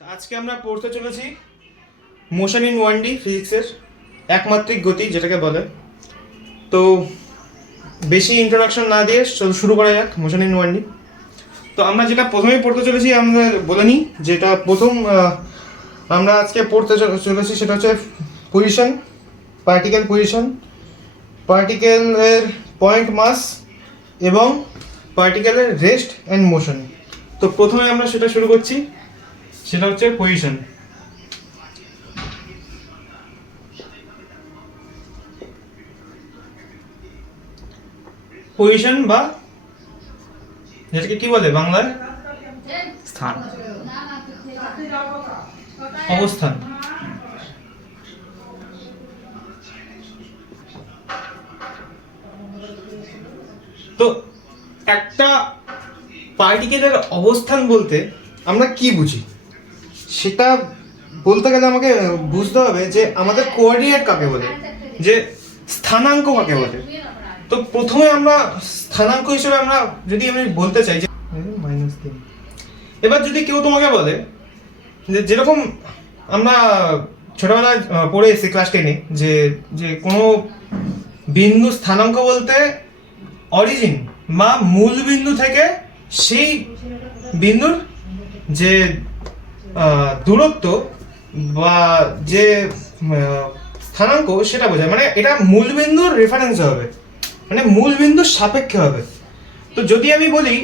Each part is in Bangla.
আজকে আমরা পড়তে চলেছি মোশন ইন 1D ফিজিক্সের একমাত্রিক গতি যেটাকে বলে। তো বেশি ইন্ট্রোডাকশন না দিয়ে শুরু করা যাক মোশন ইন 1D। তো আমরা যেটা প্রথমেই পড়তে চলেছি আমরা বলে নিই, যেটা প্রথম আমরা আজকে পড়তে চলেছি সেটা হচ্ছে পজিশন, পার্টিকেল পজিশন, পার্টিকেলের পয়েন্ট মাস এবং পার্টিকেলের রেস্ট অ্যান্ড মোশন। তো প্রথমে আমরা সেটা শুরু করছি, সেটা হচ্ছে পজিশন। পজিশন বা যেটাকে কি বলে বাংলায় স্থান, অবস্থান। তো একটা পার্টিকেলের অবস্থান বলতে আমরা কি বুঝি সেটা বলতে গেলে আমাকে বুঝতে হবে যে আমাদের কোঅর্ডিনেট কাকে বলে, যে স্থানাঙ্ক কাকে বলে। তো প্রথমে আমরা স্থানাঙ্ক হিসেবে আমরা যদি আমি বলতে চাই যে -3, এবার যদি কেউ তোমাকে বলে যে যেরকম আমরা ছোটবেলায় পড়ে এসেছি ক্লাস 10-এ যে যে কোনো বিন্দু স্থানাঙ্ক বলতে অরিজিন বা মূল বিন্দু থেকে সেই বিন্দুর যে দূরত্ব বা যে স্থানাঙ্ক সেটা বোঝায়, মানে এটা মূল বিন্দুর রেফারেন্স হবে, মানে মূল বিন্দুর সাপেক্ষে হবে। তো যদি আমি বলি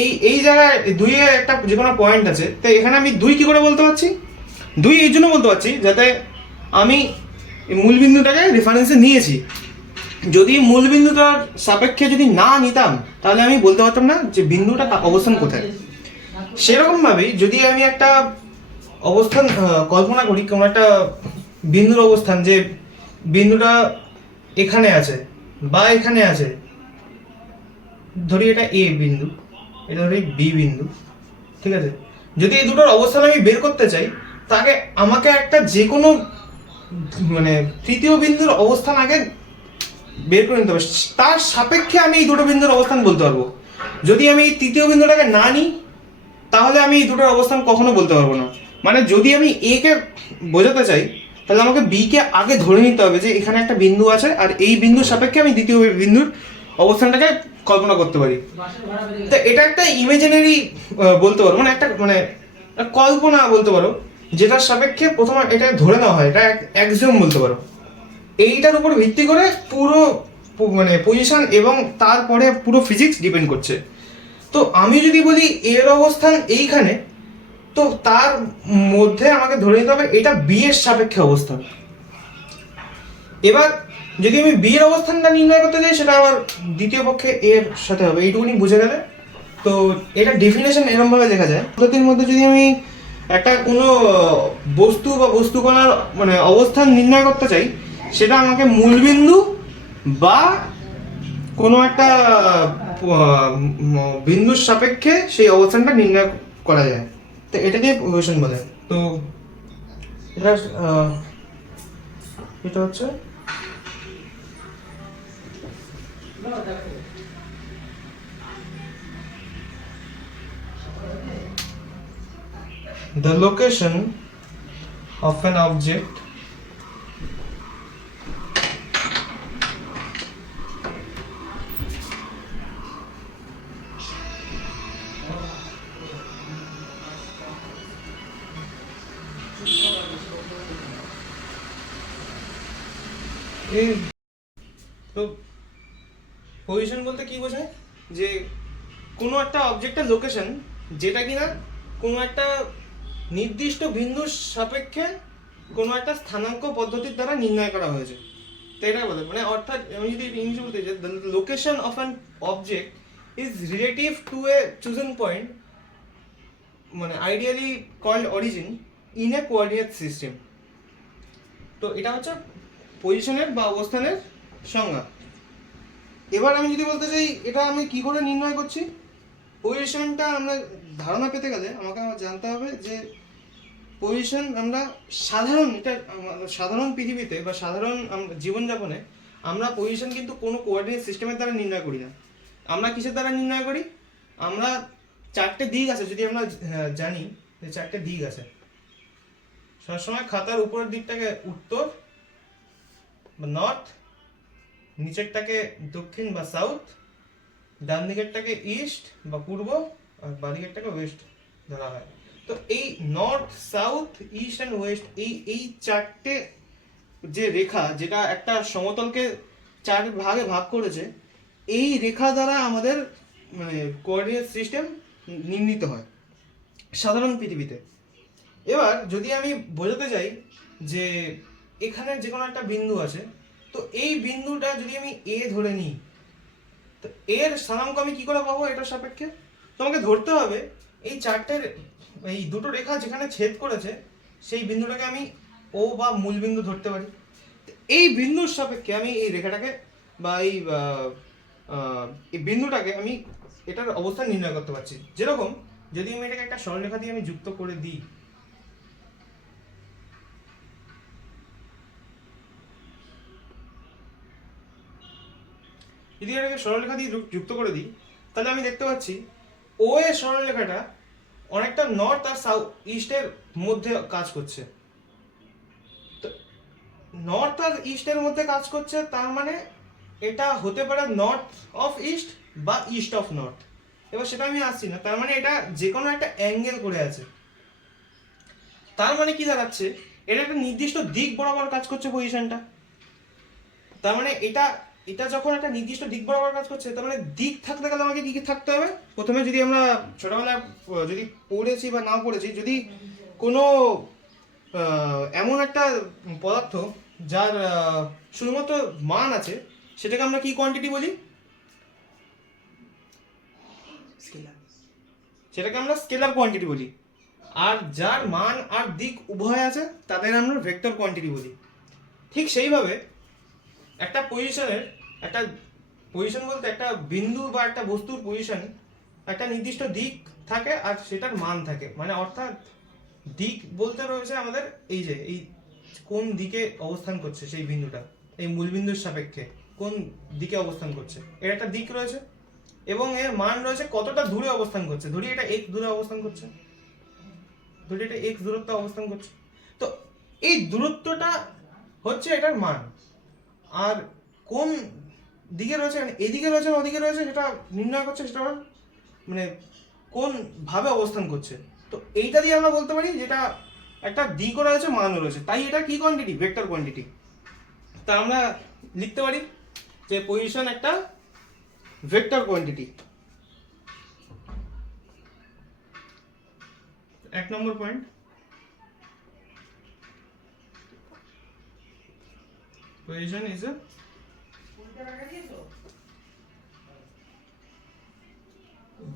এই এই জায়গায় দুইয়ে একটা যে কোনো পয়েন্ট আছে, তো এখানে আমি দুই কি করে বলতে পারছি? দুই এই জন্য বলতে পারছি যাতে আমি মূল বিন্দুটাকে রেফারেন্সে নিয়েছি। যদি মূল বিন্দুটার সাপেক্ষে যদি না নিতাম তাহলে আমি বলতে পারতাম না যে বিন্দুটা অবস্থান কোথায়। সেরকমভাবেই যদি আমি একটা অবস্থান কল্পনা করি, কোনো একটা বিন্দুর অবস্থান, যে বিন্দুটা এখানে আছে বা এখানে আছে, ধরি এটা এ বিন্দু, এটা ধরি বি বিন্দু, ঠিক আছে। যদি এই দুটোর অবস্থান আমি বের করতে চাই তাকে আমাকে একটা যে কোনো মানে তৃতীয় বিন্দুর অবস্থান আগে বের করে নিতে হবে, তার সাপেক্ষে আমি এই দুটো বিন্দুর অবস্থান বলতে পারবো। যদি আমি এই তৃতীয় বিন্দুটাকে না নিই তাহলে আমি এই দুটোর অবস্থান কখনো বলতে পারবো না। মানে যদি আমি এ কে বোঝাতে চাই তাহলে আমাকে বি কে আগে ধরে নিতে হবে যে এখানে একটা বিন্দু আছে আর এই বিন্দুর সাপেক্ষে আমি দ্বিতীয় বিন্দুর অবস্থানটাকে কল্পনা করতে পারি। তো এটা একটা ইমাজিনারি বলতে পারো, মানে একটা মানে কল্পনা বলতে পারো, যেটার সাপেক্ষে প্রথমে এটা ধরে নেওয়া হয়, এটা অ্যাক্সিওম বলতে পারো। এইটার উপর ভিত্তি করে পুরো মানে পজিশন এবং তারপরে পুরো ফিজিক্স ডিপেন্ড করছে। তো আমি যদি বলি এর অবস্থান এইখানে, তো তার মধ্যে আমাকে ধরে নিতে হবে এটা বি এর সাপেক্ষে অবস্থান। এবার যদি আমি বি এর অবস্থানটা নির্ণয় করতে চাই সেটা আবার দ্বিতীয় পক্ষে এর সাথে হবে, এইটুকুনি বুঝে গেলে। তো এটা ডেফিনেশন এরকমভাবে লেখা যায়, পদ্ধতির মধ্যে যদি আমি একটা কোনো বস্তু বা বস্তুকণার মানে অবস্থান নির্ণয় করতে চাই সেটা আমাকে মূলবিন্দু বা কোনো একটা বিন্দুর সাপেক্ষে সেই অবস্থানটা নির্ণয় করা যায়। তো এটাকে পজিশন বলে। তো এটা এটা হচ্ছে the location of an object তো পজিশন বলতে কি বোঝায়, যে কোনো একটা অবজেক্টের লোকেশন যেটা কিনা কোনো একটা নির্দিষ্ট বিন্দুর সাপেক্ষে কোনো একটা স্থানাঙ্ক পদ্ধতির দ্বারা নির্ণয় করা হয়েছে। তো এটা বলে, মানে অর্থাৎ আমি যদি ইংলিশে বলতে চাই, the location of an object is relative to a chosen point, মানে ideally called origin in a coordinate system. তো এটা হচ্ছে পজিশনের বা অবস্থানের সংজ্ঞা। এবার আমি যদি বলতে চাই এটা আমি কি করে নির্ণয় করছি, পজিশনটা আমরা ধারণা পেতে গেলে আমাকে জানতে হবে যে পজিশন আমরা সাধারণ, এটা সাধারণ পৃথিবীতে বা সাধারণ জীবনযাপনে আমরা পজিশন কিন্তু কোনো কোঅর্ডিনেট সিস্টেমের দ্বারা নির্ণয় করি না। আমরা কিসের দ্বারা নির্ণয় করি? আমরা চারটে দিক আছে, যদি আমরা জানি যে চারটে দিক আছে, সবসময় খাতার উপরের দিকটাকে উত্তর বা নর্থ, নিচেরটাকে দক্ষিণ বা সাউথ, ডান দিকেরটাকে ইস্ট বা পূর্ব, আর বাঁ দিকেরটাকে ওয়েস্ট ধরা হয়। তো এই north, south, east and West, এই চারটে যে রেখা, যেটা একটা সমতলকে চার ভাগে ভাগ করেছে, এই রেখা দ্বারা আমাদের মানে কোঅর্ডিনেট সিস্টেম নির্মিত হয় সাধারণ পৃথিবীতে। এবার যদি আমি বোঝাতে চাই যে এখানে যে কোনো একটা বিন্দু আছে, তো এই বিন্দুটা যদি আমি এ ধরে নিই, তো এর স্থানাঙ্ক আমি কি করে পাবো এটার সাপেক্ষে? তোমাকে ধরতে হবে এই চারটের এই দুটো রেখা যেখানে ছেদ করেছে সেই বিন্দুটাকে আমি ও বা মূল বিন্দু ধরতে পারি। তো এই বিন্দুর সাপেক্ষে আমি এই রেখাটাকে বা এই বিন্দুটাকে আমি এটার অবস্থান নির্ণয় করতে পারছি। যেরকম যদি আমি এটাকে একটা সরলরেখা দিয়ে আমি যুক্ত করে দিই, যদি এটাকে সরলরেখা দিয়ে যুক্ত করে দিই, তাহলে আমি দেখতে পাচ্ছি ও এর সরলরেখাটা অনেকটা নর্থ আর সাউথ ইস্টের মধ্যে কাজ করছে। তো নর্থ আর ইস্টের মধ্যে কাজ করছে, তার মানে এটা হতে পারে নর্থ অফ ইস্ট বা ইস্ট অফ নর্থ। এবার সেটা আমি আসছি না, তার মানে এটা যে কোনো একটা অ্যাঙ্গেল করে আছে। তার মানে কি দাঁড়াচ্ছে, এটা একটা নির্দিষ্ট দিক বরাবর কাজ করছে পজিশনটা। তার মানে এটা এটা যখন একটা নির্দিষ্ট দিক বরাবর কাজ করছে, তার মানে দিক থাকতে গেলে আমাকে কি কি থাকতে হবে? প্রথমে যদি আমরা ছোটবেলায় যদি পড়েছি বা না পড়েছি, যদি কোনো এমন একটা পদার্থ যার শুধুমাত্র মান আছে, সেটাকে আমরা কি কোয়ান্টিটি বলি? সেটাকে আমরা স্কেলার কোয়ান্টিটি বলি। আর যার মান আর দিক উভয় আছে তাদের আমরা ভেক্টর কোয়ান্টিটি বলি। ঠিক সেইভাবে একটা পজিশনের একটা পজিশন বলতে একটা বিন্দু বা একটা বস্তুর পজিশন, একটা নির্দিষ্ট দিক থাকে আর সেটার মান থাকে। মানে অর্থাৎ দিক বলতে রয়েছে আমাদের এই কোন দিকে অবস্থান করছে সেই বিন্দুটা, এই মূল বিন্দুর সাপেক্ষে কোন দিকে অবস্থান করছে, এর একটা দিক রয়েছে, এবং এর মান রয়েছে কতটা দূরে অবস্থান করছে। ধরি এটা x দূরে অবস্থান করছে, ধরি এটা x দূরত্ব অবস্থান করছে। তো এই দূরত্বটা হচ্ছে এটার মান। আর কোন দিকে রয়েছে, মানে এদিকে রয়েছে না ওদিকে রয়েছে, সেটা নির্ণয় করছে সেটা মানে কোন ভাবে অবস্থান করছে। তো এইটা দিয়ে আমরা বলতে পারি যেটা একটা দিকও রয়েছে, মানও রয়েছে, তাই এটা কি কোয়ান্টিটি? Vector quantity. তা আমরা লিখতে পারি যে পজিশন একটা ভেক্টর কোয়ান্টিটি। এক নম্বর point, position is a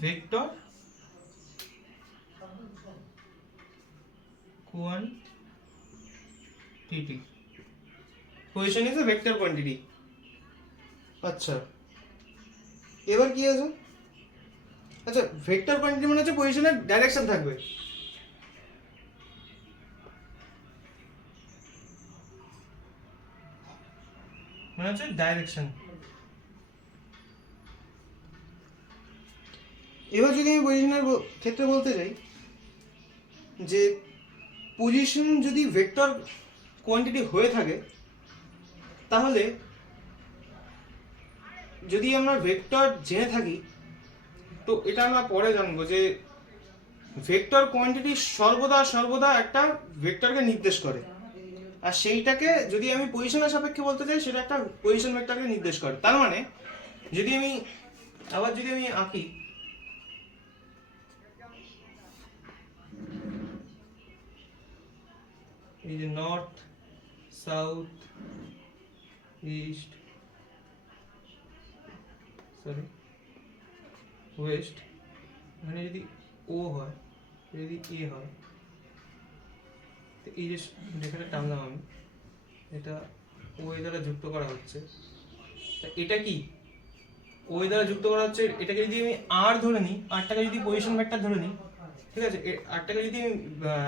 vector quantity. Position is a vector quantity. আচ্ছা, এবার কি আছে? আচ্ছা, ভেক্টর কোয়ান্টিটি মানে হচ্ছে পজিশনের ডাইরেকশন থাকবে। মানে হচ্ছে ডাইরেকশন। এবার যদি আমি পজিশনের ক্ষেত্রে বলতে চাই যে পজিশন যদি ভেক্টর কোয়ান্টিটি হয়ে থাকে, তাহলে যদি আমরা ভেক্টর জেনে থাকি, তো এটা আমরা পরে জানবো যে ভেক্টর কোয়ান্টিটি সর্বদা একটা ভেক্টরকে নির্দেশ করে। আর সেইটাকে যদি আমি পজিশনের সাপেক্ষে বলতে চাই, সেটা একটা পজিশন ভেক্টরকে নির্দেশ করে। তার মানে যদি আমি আঁকি, এই যে নর্থ, সাউথ, ইস্ট, ওয়েস্ট, মানে যদি ও হয়, যদি এ হয়, তো এই যে রেখাটা টানলাম আমি, এটা ও এ দ্বারা যুক্ত করা হচ্ছে। এটা কি ও এ দ্বারা যুক্ত করা হচ্ছে, এটাকে যদি আমি আর ধরে নিই, আরটাকে যদি পজিশন ভেক্টর ধরে নিই, ঠিক আছে, আরটাকে যদি আমি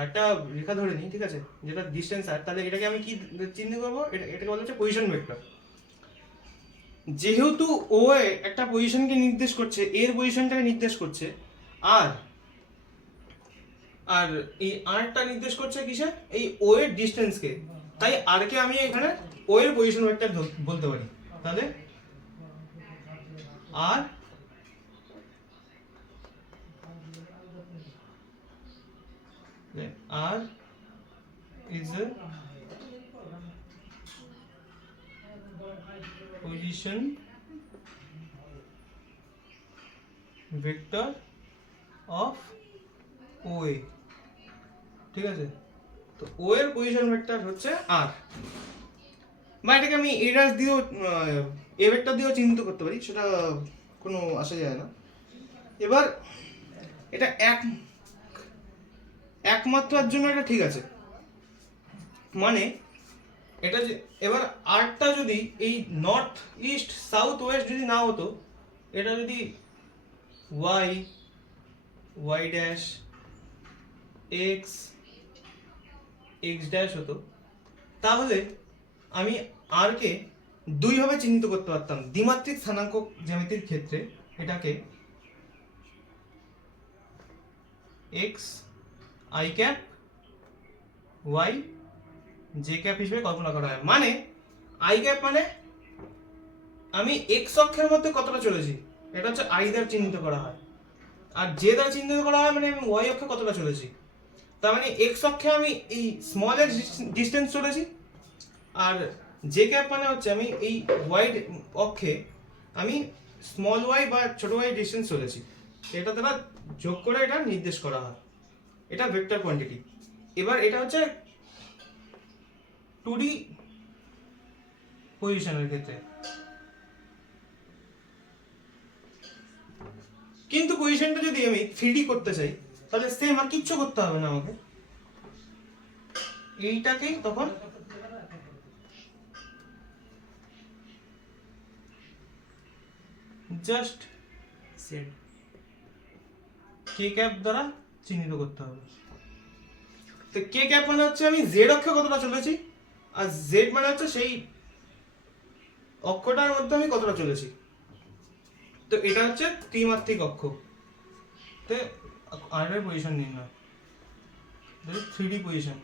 একটা রেখা ধরে নিই, ঠিক আছে, যেটা ডিস্টেন্স আর, তাহলে এটাকে আমি কি চিহ্নিত করবো? এটাকে বলা হচ্ছে পজিশন ভেক্টর। যেহেতু ও একটা পজিশনকে নির্দেশ করছে, এর পজিশনটাকে নির্দেশ করছে, আর আর এই আরটা নির্দেশ করছে কিসে? এই ও এর ডিস্টেন্সকে। তাই আর কে আমি এখানে ও এর পজিশন ভেক্টর বলতে পারি। তাহলে আর আর is a position vector of OA, ঠিক আছে? তো ও এর পজিশন ভেক্টর হচ্ছে আর, বা এটাকে আমি এ ড্যাশ দিয়েও এ ভেক্টর দিয়েও চিহ্নিত করতে পারি, সেটা কোনো আসা যায় না। এবার এটা একমাত্রার জন্য এটা ঠিক আছে, মানে এটা যে এবার আরটা যদি এই নর্থ ইস্ট সাউথ ওয়েস্ট যদি না হতো, এটা যদি Y Y dash X X dash হতো, তাহলে আমি আর কে দুইভাবে চিহ্নিত করতে পারতাম। দ্বিমাত্রিক স্থানাঙ্ক জ্যামিতির ক্ষেত্রে এটাকে X I cap Y J cap হিসেবে কল্পনা করা হয়। মানে আই ক্যাপ মানে আমি এক্স অক্ষের মধ্যে কতটা চলেছি, এটা হচ্ছে আই দ্বারা চিহ্নিত করা হয়। আর জে দ্বারা চিহ্নিত করা হয় মানে আমি ওয়াই অক্ষে কতটা চলেছি। তার মানে এক্স অক্ষে আমি এই স্মল এর ডিস্টেন্স চলেছি, আর জে ক্যাপ মানে হচ্ছে আমি এই ওয়াই অক্ষে আমি স্মল ওয়াই বা ছোট ওয়াই ডিস্টেন্স চলেছি। এটা দ্বারা যোগ করে এটা নির্দেশ করা হয়। এটা ভেক্টর কোয়ান্টিটি। এবার এটা হচ্ছে 2D পজিশনের ক্ষেত্রে। কিন্তু পজিশনটা যদি আমি 3D করতে চাই, তাহলে সেম আর কিচ্ছু করতে হবে না আমাকে, এইটাকেই তখন জাস্ট সেট কে ক্যাপ দ্বারা চিহ্নিত করতে হবে। তো কে ক্যাপ মানে হচ্ছে আমি জেড অক্ষে কতটা চলেছি, আর জেড মানে হচ্ছে সেই অক্ষটার মধ্যে আমি কতটা চলেছি। তো এটা হচ্ছে ত্রিমাত্রিক অক্ষ। তো আর এর পজিশন নির্ণয়, 3D পজিশন।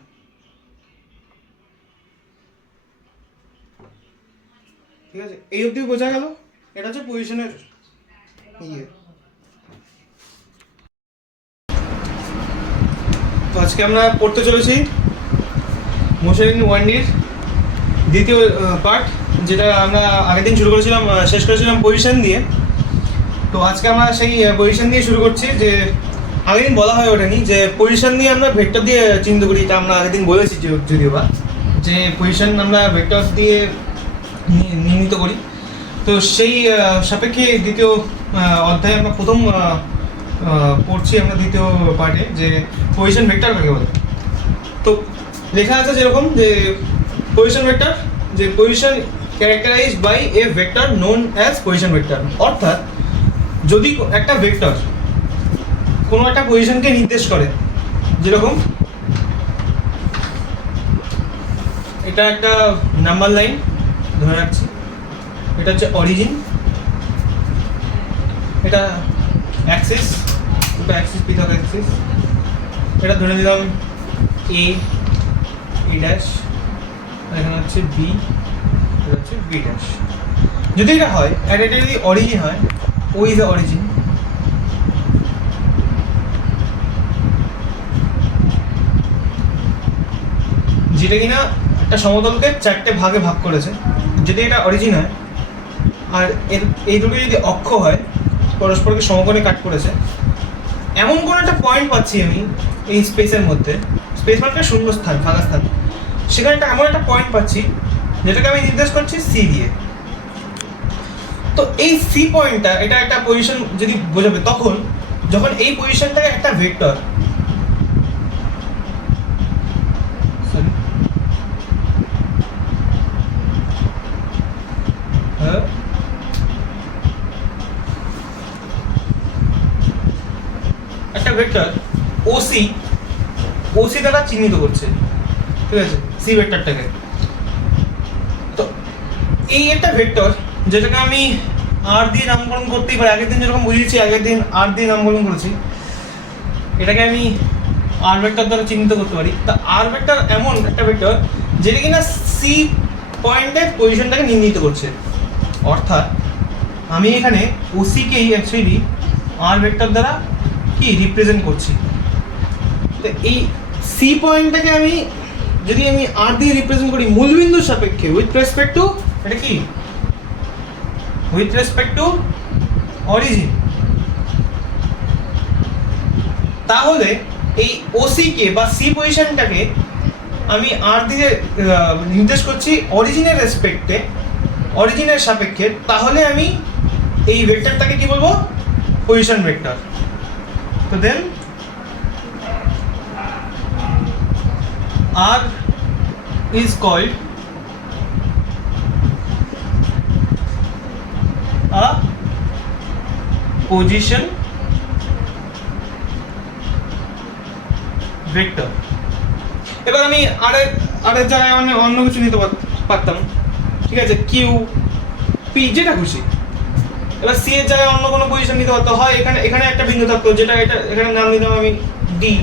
ঠিক আছে, এই অবধি বোঝা গেল। এটা হচ্ছে পজিশনের ইয়ে। তো আজকে আমরা পড়তে চলেছি মোশন 1Dর দ্বিতীয় পার্ট, যেটা আমরা আগের দিন শুরু করেছিলাম, শেষ করেছিলাম পজিশন দিয়ে। তো আজকে আমরা সেই পজিশন দিয়ে শুরু করছি। যে আগের দিন বলা হয় ওঠেনি যে পজিশন দিয়ে আমরা ভেক্টর দিয়ে চিহ্নিত করি, এটা আমরা আগের দিন বলেছি যদিও বা, যে পজিশন আমরা ভেক্টর দিয়ে নির্ণীত করি। তো সেই সাপেক্ষে দ্বিতীয় অধ্যায়ে আমরা প্রথম পড়ছি আমরা দ্বিতীয় পার্টে, যে পজিশন ভেক্টর কাকে বলে। তো লেখা আছে যেরকম, যে পজিশন ভেক্টর, যে position characterised by a vector known as position vector. অর্থাৎ যদি একটা ভেক্টর কোনো একটা পজিশনকে নির্দেশ করে, যেরকম এটা একটা নাম্বার লাইন ধরে রাখছি, এটা হচ্ছে অরিজিন, এটা অ্যাক্সিস, দুটো অ্যাক্সিস পৃথক অ্যাক্সিস, এটা ধরে নিলাম এ ড্যাশ, এখানে হচ্ছে বি, এটা হচ্ছে বি ড্যাশ। যদি এটা হয়, আর এটা যদি অরিজিন হয়, ও ইজ দ্য অরিজিন, যেটা কিনা একটা সমতলকে 4টে ভাগে ভাগ করেছে। যদি এটা অরিজিন হয় আর এই দুটো যদি অক্ষ হয়, পরস্পরকে সমকোণে কাট করেছে, এমন কোনো একটা পয়েন্ট পাচ্ছি আমি এই স্পেসের মধ্যে, স্পেস মানে একটা শূন্য স্থান, ফাঁকা স্থান, সেখানে একটা এমন একটা পয়েন্ট পাচ্ছি যেটাকে আমি নির্দেশ করছি সি দিয়ে। তো এই সি পয়েন্টটা, এটা একটা পজিশন যদি বোঝাবে, তখন যখন এই পজিশনটাকে একটা ভেক্টর, একটা ভেক্টর ওসি দ্বারা চিহ্নিত করছে, ঠিক আছে, সি ভেক্টরটাকে। তো এই একটা ভেক্টর যেটাকে আমি আর দিয়ে নামকরণ করতেই পারি, আগের দিন যেরকম বুঝিয়েছি, আগের দিন আর দিয়ে নামকরণ করেছি, এটাকে আমি আর ভেক্টর দ্বারা চিহ্নিত করতে পারি। তা আর ভেক্টর এমন একটা ভেক্টর যেটা কিনা সি পয়েন্টে পজিশনটাকে নির্ণীত করছে। অর্থাৎ আমি এখানে ওসিকেই অ্যাকচুয়ালি আর ভেক্টর দ্বারা কি রিপ্রেজেন্ট করছি। তো এই সি পয়েন্টটাকে আমি যদি আমি আর দিয়ে রিপ্রেজেন্ট করি মূলবিন্দুর সাপেক্ষে উইথ রেসপেক্ট টু এটা কি উইথ রেসপেক্ট টু অরিজিন, তাহলে এই ওসিকে বা সি পজিশনটাকে আমি আর দিয়ে নির্দেশ করছি অরিজিনের রেসপেক্টে, অরিজিনের সাপেক্ষে, তাহলে আমি এই ভেক্টরটাকে কি বলবো পজিশন ভেক্টর। তো দেন R is called a position vector। এবার আমি আরের জায়গায় অন্য কিছু নিতে পারতাম, ঠিক আছে, কিউ পি যেটা খুশি। এবার সি এর জায়গায় অন্য কোনো পজিশন নিতে পারতো, হয় এখানে একটা বিন্দু থাকতো যেটা এখানে নাম দিতাম আমি ডি,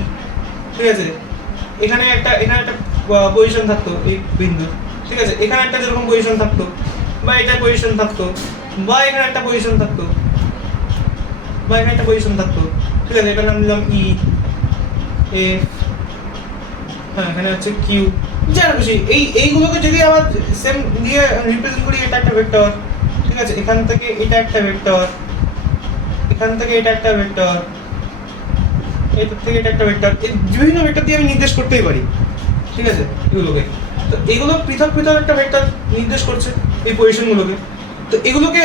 ঠিক আছে, এখানে একটা পজিশন থাকতো এই বিন্দু, ঠিক আছে, এখানে একটা যেরকম পজিশন থাকতো, বা এটা পজিশন থাকতো, বা এখানে একটা পজিশন থাকতো, বা এখানে একটা পজিশন থাকতো, ঠিক আছে, এটার নাম দিলাম ই এফ, হ্যাঁ এখানে হচ্ছে কিউ, যা খুশি। এইগুলোকে যদি আবার সেম দিয়ে রিপ্রেজেন্ট করি, এটা একটা ভেক্টর, ঠিক আছে, এখান থেকে এটা একটা ভেক্টর, এখান থেকে এটা একটা ভেক্টর, এটা থেকে এটা একটা ভেক্টর, এই বিভিন্ন ভেক্টর দিয়ে আমি নির্দেশ করতেই পারি, ঠিক আছে, এগুলোকে। তো এগুলো পৃথক পৃথক একটা ভেক্টর নির্দেশ করছে এই পজিশনগুলোকে। তো এগুলোকে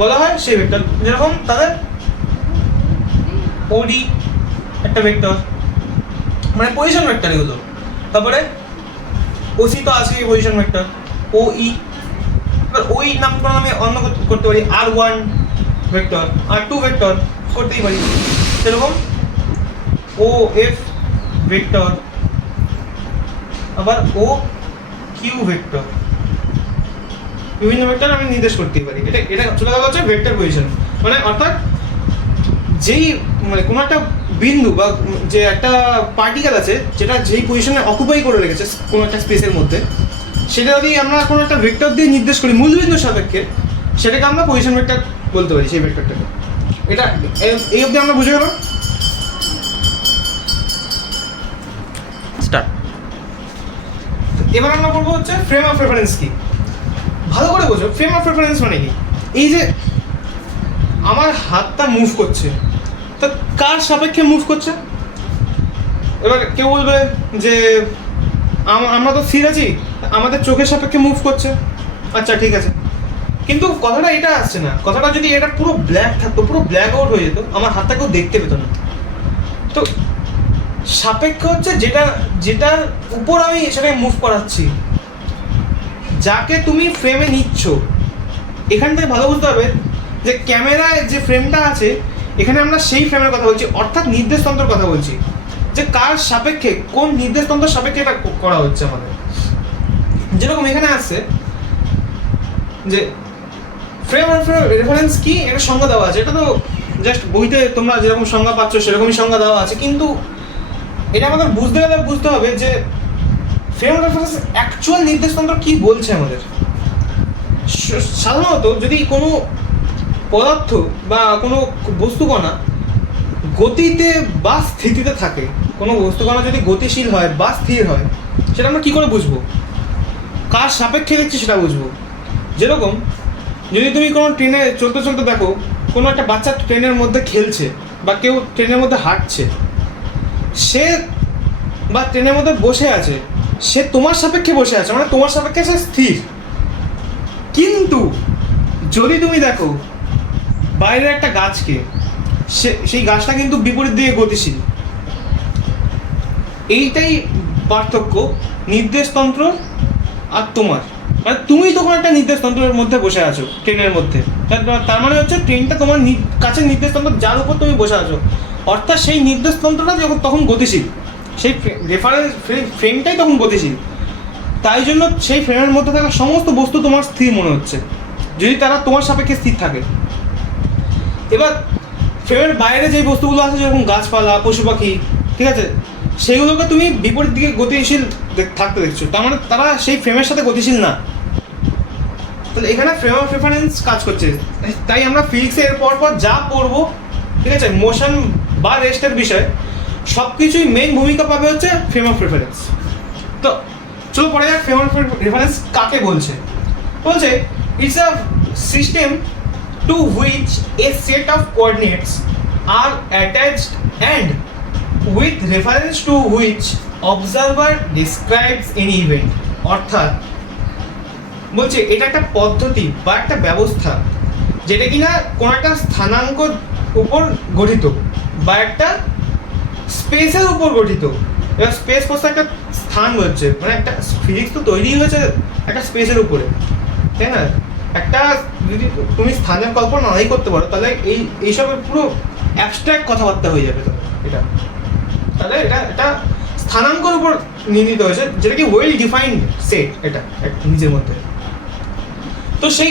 বলা হয় সেই ভেক্টর, যেরকম তাদের ওডি একটা ভেক্টর, মানে পজিশন ভেক্টর এগুলো। তারপরে ওসি তো আছে পজিশন ভেক্টর, ও ই, এবার ওই নামকরণ আমি অন্য করতে পারি আর1 ভেক্টর, আর2 ভেক্টর করতেই পারি, সেরকম ও এফ ভেক্টর, আবার ও কিউ ভেক্টর, বিভিন্ন ভেক্টর আমি নির্দেশ করতেই পারি। এটা চলে গেল হচ্ছে ভেক্টর পজিশন, মানে অর্থাৎ যেই মানে কোনো একটা বিন্দু বা যে একটা পার্টিকেল আছে যেটা যেই পজিশনে অকুপাই করে রেখেছে কোনো একটা স্পেসের মধ্যে, সেটা যদি আমরা কোনো একটা ভেক্টর দিয়ে নির্দেশ করি মূলবিন্দুর সাপেক্ষে, সেটাকে আমরা পজিশন ভেক্টর বলতে পারি সেই ভেক্টরটাকে। এটা এই অবধি আমরা বুঝে গেলাম। স্টার্ট। এবার আমরা বলবো হচ্ছে ফ্রেম অফ রেফারেন্স কি। ভালো করে বোঝো ফ্রেম অফ রেফারেন্স মানে কি। এই যে আমার হাতটা মুভ করছে, তো কার সাপেক্ষে মুভ করছে? এবার কেউ বলবে যে আমরা তো স্থির আছি, আমাদের চোখের সাপেক্ষে মুভ করছে, আচ্ছা ঠিক আছে, কিন্তু কথাটা এটা আসছে না। কথাটা যদি এটা পুরো ব্ল্যাক থাকতো, পুরো ব্ল্যাক আউট হয়ে যেত, আমার হাতটা কেউ দেখতে পেত না। তো সাপেক্ষ হচ্ছে যেটার উপর আমি সেটাকে মুভ করাচ্ছি, যাকে তুমি ফ্রেমে নিচ্ছ। এখান থেকে ভালো বুঝতে হবে যে ক্যামেরায় যে ফ্রেমটা আছে, এখানে আমরা সেই ফ্রেমের কথা বলছি, অর্থাৎ নির্দেশতন্ত্রের কথা বলছি, যে কার সাপেক্ষে, কোন নির্দেশতন্ত্রের সাপেক্ষে এটা করা হচ্ছে আমাদের। যেরকম এখানে আসছে যে ফ্রেম অফ রেফারেন্স কি, এটা সংজ্ঞা দেওয়া আছে। এটা তো জাস্ট বইতে তোমরা যেরকম সংজ্ঞা পাচ্ছ সেরকমই সংজ্ঞা দেওয়া আছে, কিন্তু এটা আমাদের বুঝতে গেলে বুঝতে হবে যে ফ্রেম অফ রেফারেন্স অ্যাকচুয়াল নির্দেশতন্ত্র কি বলছে আমাদের। সাধারণত যদি কোনো পদার্থ বা কোনো বস্তুকণা গতিতে বা স্থিতিতে থাকে, কোনো বস্তুকণা যদি গতিশীল হয় বা স্থির হয়, সেটা আমরা কী করে বুঝবো? কার সাপেক্ষে দেখছি সেটা বুঝবো। যেরকম যদি তুমি কোনো ট্রেনে চলতে চলতে দেখো কোনো একটা বাচ্চা ট্রেনের মধ্যে খেলছে, বা কেউ ট্রেনের মধ্যে হাঁটছে, সে বা ট্রেনের মধ্যে বসে আছে, সে তোমার সাপেক্ষে বসে আছে, মানে তোমার সাপেক্ষে সে স্থির। কিন্তু যদি তুমি দেখো বাইরের একটা গাছকে, সেই গাছটা কিন্তু বিপরীত দিকে গতিশীল। এইটাই পার্থক্য নির্দেশতন্ত্র আর তোমার। মানে তুমি তখন একটা নির্দেশতন্ত্রের মধ্যে বসে আছো ট্রেনের মধ্যে, তার মানে হচ্ছে ট্রেনটা তোমার কাছের নির্দেশতন্ত্র যার উপর তুমি বসে আছো, অর্থাৎ সেই নির্দেশতন্ত্রটা যখন তখন গতিশীল, সেই রেফারেন্স ফ্রেমটাই তখন গতিশীল। তাই জন্য সেই ফ্রেমের মধ্যে থাকা সমস্ত বস্তু তোমার স্থির মনে হচ্ছে, যদি তারা তোমার সাপেক্ষে স্থির থাকে। এবার ফ্রেমের বাইরে যেই বস্তুগুলো আছে, যেরকম গাছপালা, পশু পাখি, ঠিক আছে, সেইগুলোকে তুমি বিপরীত দিকে গতিশীল থাকতে দেখছো, তার মানে তারা সেই ফ্রেমের সাথে গতিশীল না। তাহলে এখানে ফ্রেম অফ রেফারেন্স কাজ করছে। তাই আমরা ফিজিক্সে এর পর যা পড়বো, ঠিক আছে, মোশন বা রেস্টের বিষয় সব কিছুই মেইন ভূমিকা পাবে হচ্ছে ফ্রেম অফ রেফারেন্স। তো চলো পরে যাক ফ্রেম অফ রেফারেন্স কাকে বলছে। বলছে it's a system to which a set of coordinates are attached and with reference to which observer describes any event. অর্থাৎ বলছে এটা একটা পদ্ধতি বা একটা ব্যবস্থা যেটা কিনা কোনো একটা স্থানাঙ্ক উপর গঠিত বা একটা স্পেসের উপর গঠিত। এবার স্পেস বলতে একটা স্থান হচ্ছে, মানে একটা ফিজিক্স তো তৈরি হয়েছে একটা স্পেসের উপরে, তাই না? একটা যদি তুমি স্থানের কল্পনা নাই করতে পারো তাহলে এইসবের পুরো অ্যাবস্ট্রাক্ট কথাবার্তা হয়ে যাবে। এটা তাহলে এটা স্থানাঙ্কের উপর নির্মিত হয়েছে, যেটা কি ওয়েল ডিফাইন্ড সেট, এটা নিজের মধ্যে। তো সেই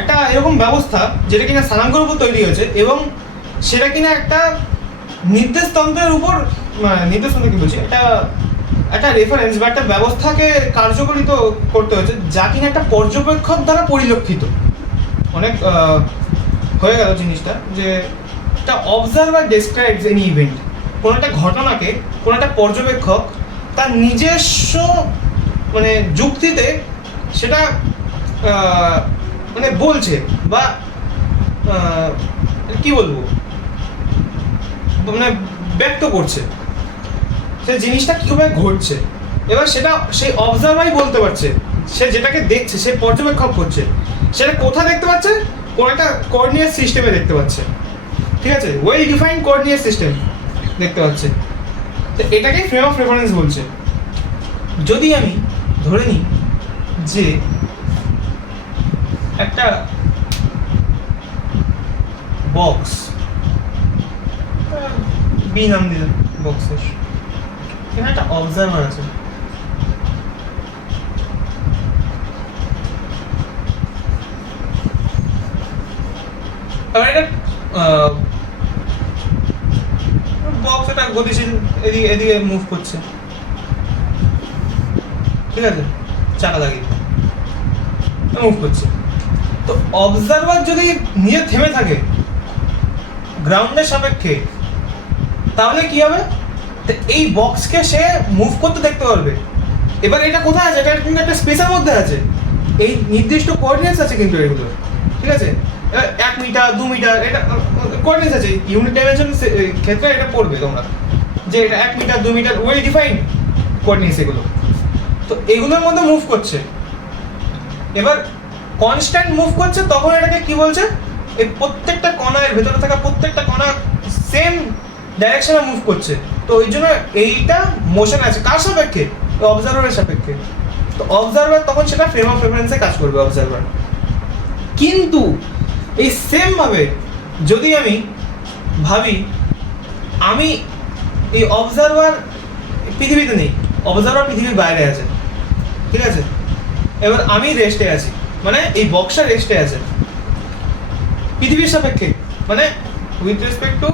একটা এরকম ব্যবস্থা যেটা কিনা স্থানাঙ্কের উপর তৈরি হয়েছে এবং সেটা কিনা একটা নির্দেশতন্ত্রের উপর, নির্দেশতন্ত্র কি বলছি, একটা রেফারেন্স বা একটা ব্যবস্থাকে কার্যকরিত করতে হয়েছে যা কিনা একটা পর্যবেক্ষক দ্বারা পরিলক্ষিত। অনেক হয়ে গেল জিনিসটা, যে একটা অবজারভার ডেসক্রাইবস এনি ইভেন্ট। কোনো একটা ঘটনাকে কোনো একটা পর্যবেক্ষক তার নিজস্ব মানে যুক্তিতে সেটা মানে বলছে বা কি বলবো, মানে ব্যক্ত করছে সে জিনিসটা কীভাবে ঘটছে। এবার সেটা সেই অবজারভারই বলতে পারছে, সে যেটাকে দেখছে, সে পর্যবেক্ষক করছে, সেটা কোথায় দেখতে পাচ্ছে, কোনো একটা কোঅর্ডিনেট সিস্টেমে দেখতে পাচ্ছে, ঠিক আছে, ওয়েল ডিফাইন্ড কোঅর্ডিনেট সিস্টেম দেখতে পাচ্ছে। তো এটাকেই ফ্রেম অফ রেফারেন্স বলছে। যদি আমি ধরে নিই যে একটা বক্স, বি নাম দিলাম বক্সের, এখানে একটা অবজারভার আছে, এবার এটা বক্স এটা গতিশীল এদিকে এদিকে মুভ করছে, ঠিক আছে, চাকা লাগিয়ে মুভ করছে। তো অবজারভার যদি নিজে থেমে থাকে গ্রাউন্ডের সাপেক্ষে তাহলে কি হবে, এই বক্সকে সে মুভ করতে দেখতে পারবে। এবার এটা কোথায় আছে, এটা কিন্তু একটা স্পেসের মধ্যে আছে, এই নির্দিষ্ট কোঅর্ডিনেটস আছে কিন্তু এগুলো, ঠিক আছে। 1 মিটার 2 মিটার এটা কোঅর্ডিনেটস আছে, ইউনিট ডাইমেনশন ক্ষেত্রে এটা পড়বে তোমরা, যে এটা 1 metre 2 metre well defined coordinates এগুলো। তো এগুলোর মধ্যে মুভ করছে, এবার কনস্ট্যান্ট মুভ করছে, তখন এটাকে কি বলছে, এই প্রত্যেকটা কণার ভেতরে থাকা প্রত্যেকটা কণা সেম ডাইরেকশনে মুভ করছে। তো ওই জন্য এইটা মোশন আছে কার সাপেক্ষে, অবজারভারের সাপেক্ষে। তো অবজারভার তখন সেটা ফ্রেম অফ রেফারেন্সে কাজ করবে অবজারভার। কিন্তু এই সেম ভাবে যদি আমি ভাবি আমি এই অবজারভার পৃথিবীতে নেই, অবজারভার পৃথিবীর বাইরে আছে, ঠিক আছে, এবার আমি রেস্টে আছি, মানে এই বক্সটা রেস্টে আছে পৃথিবীর সাপেক্ষে, মানে with respect to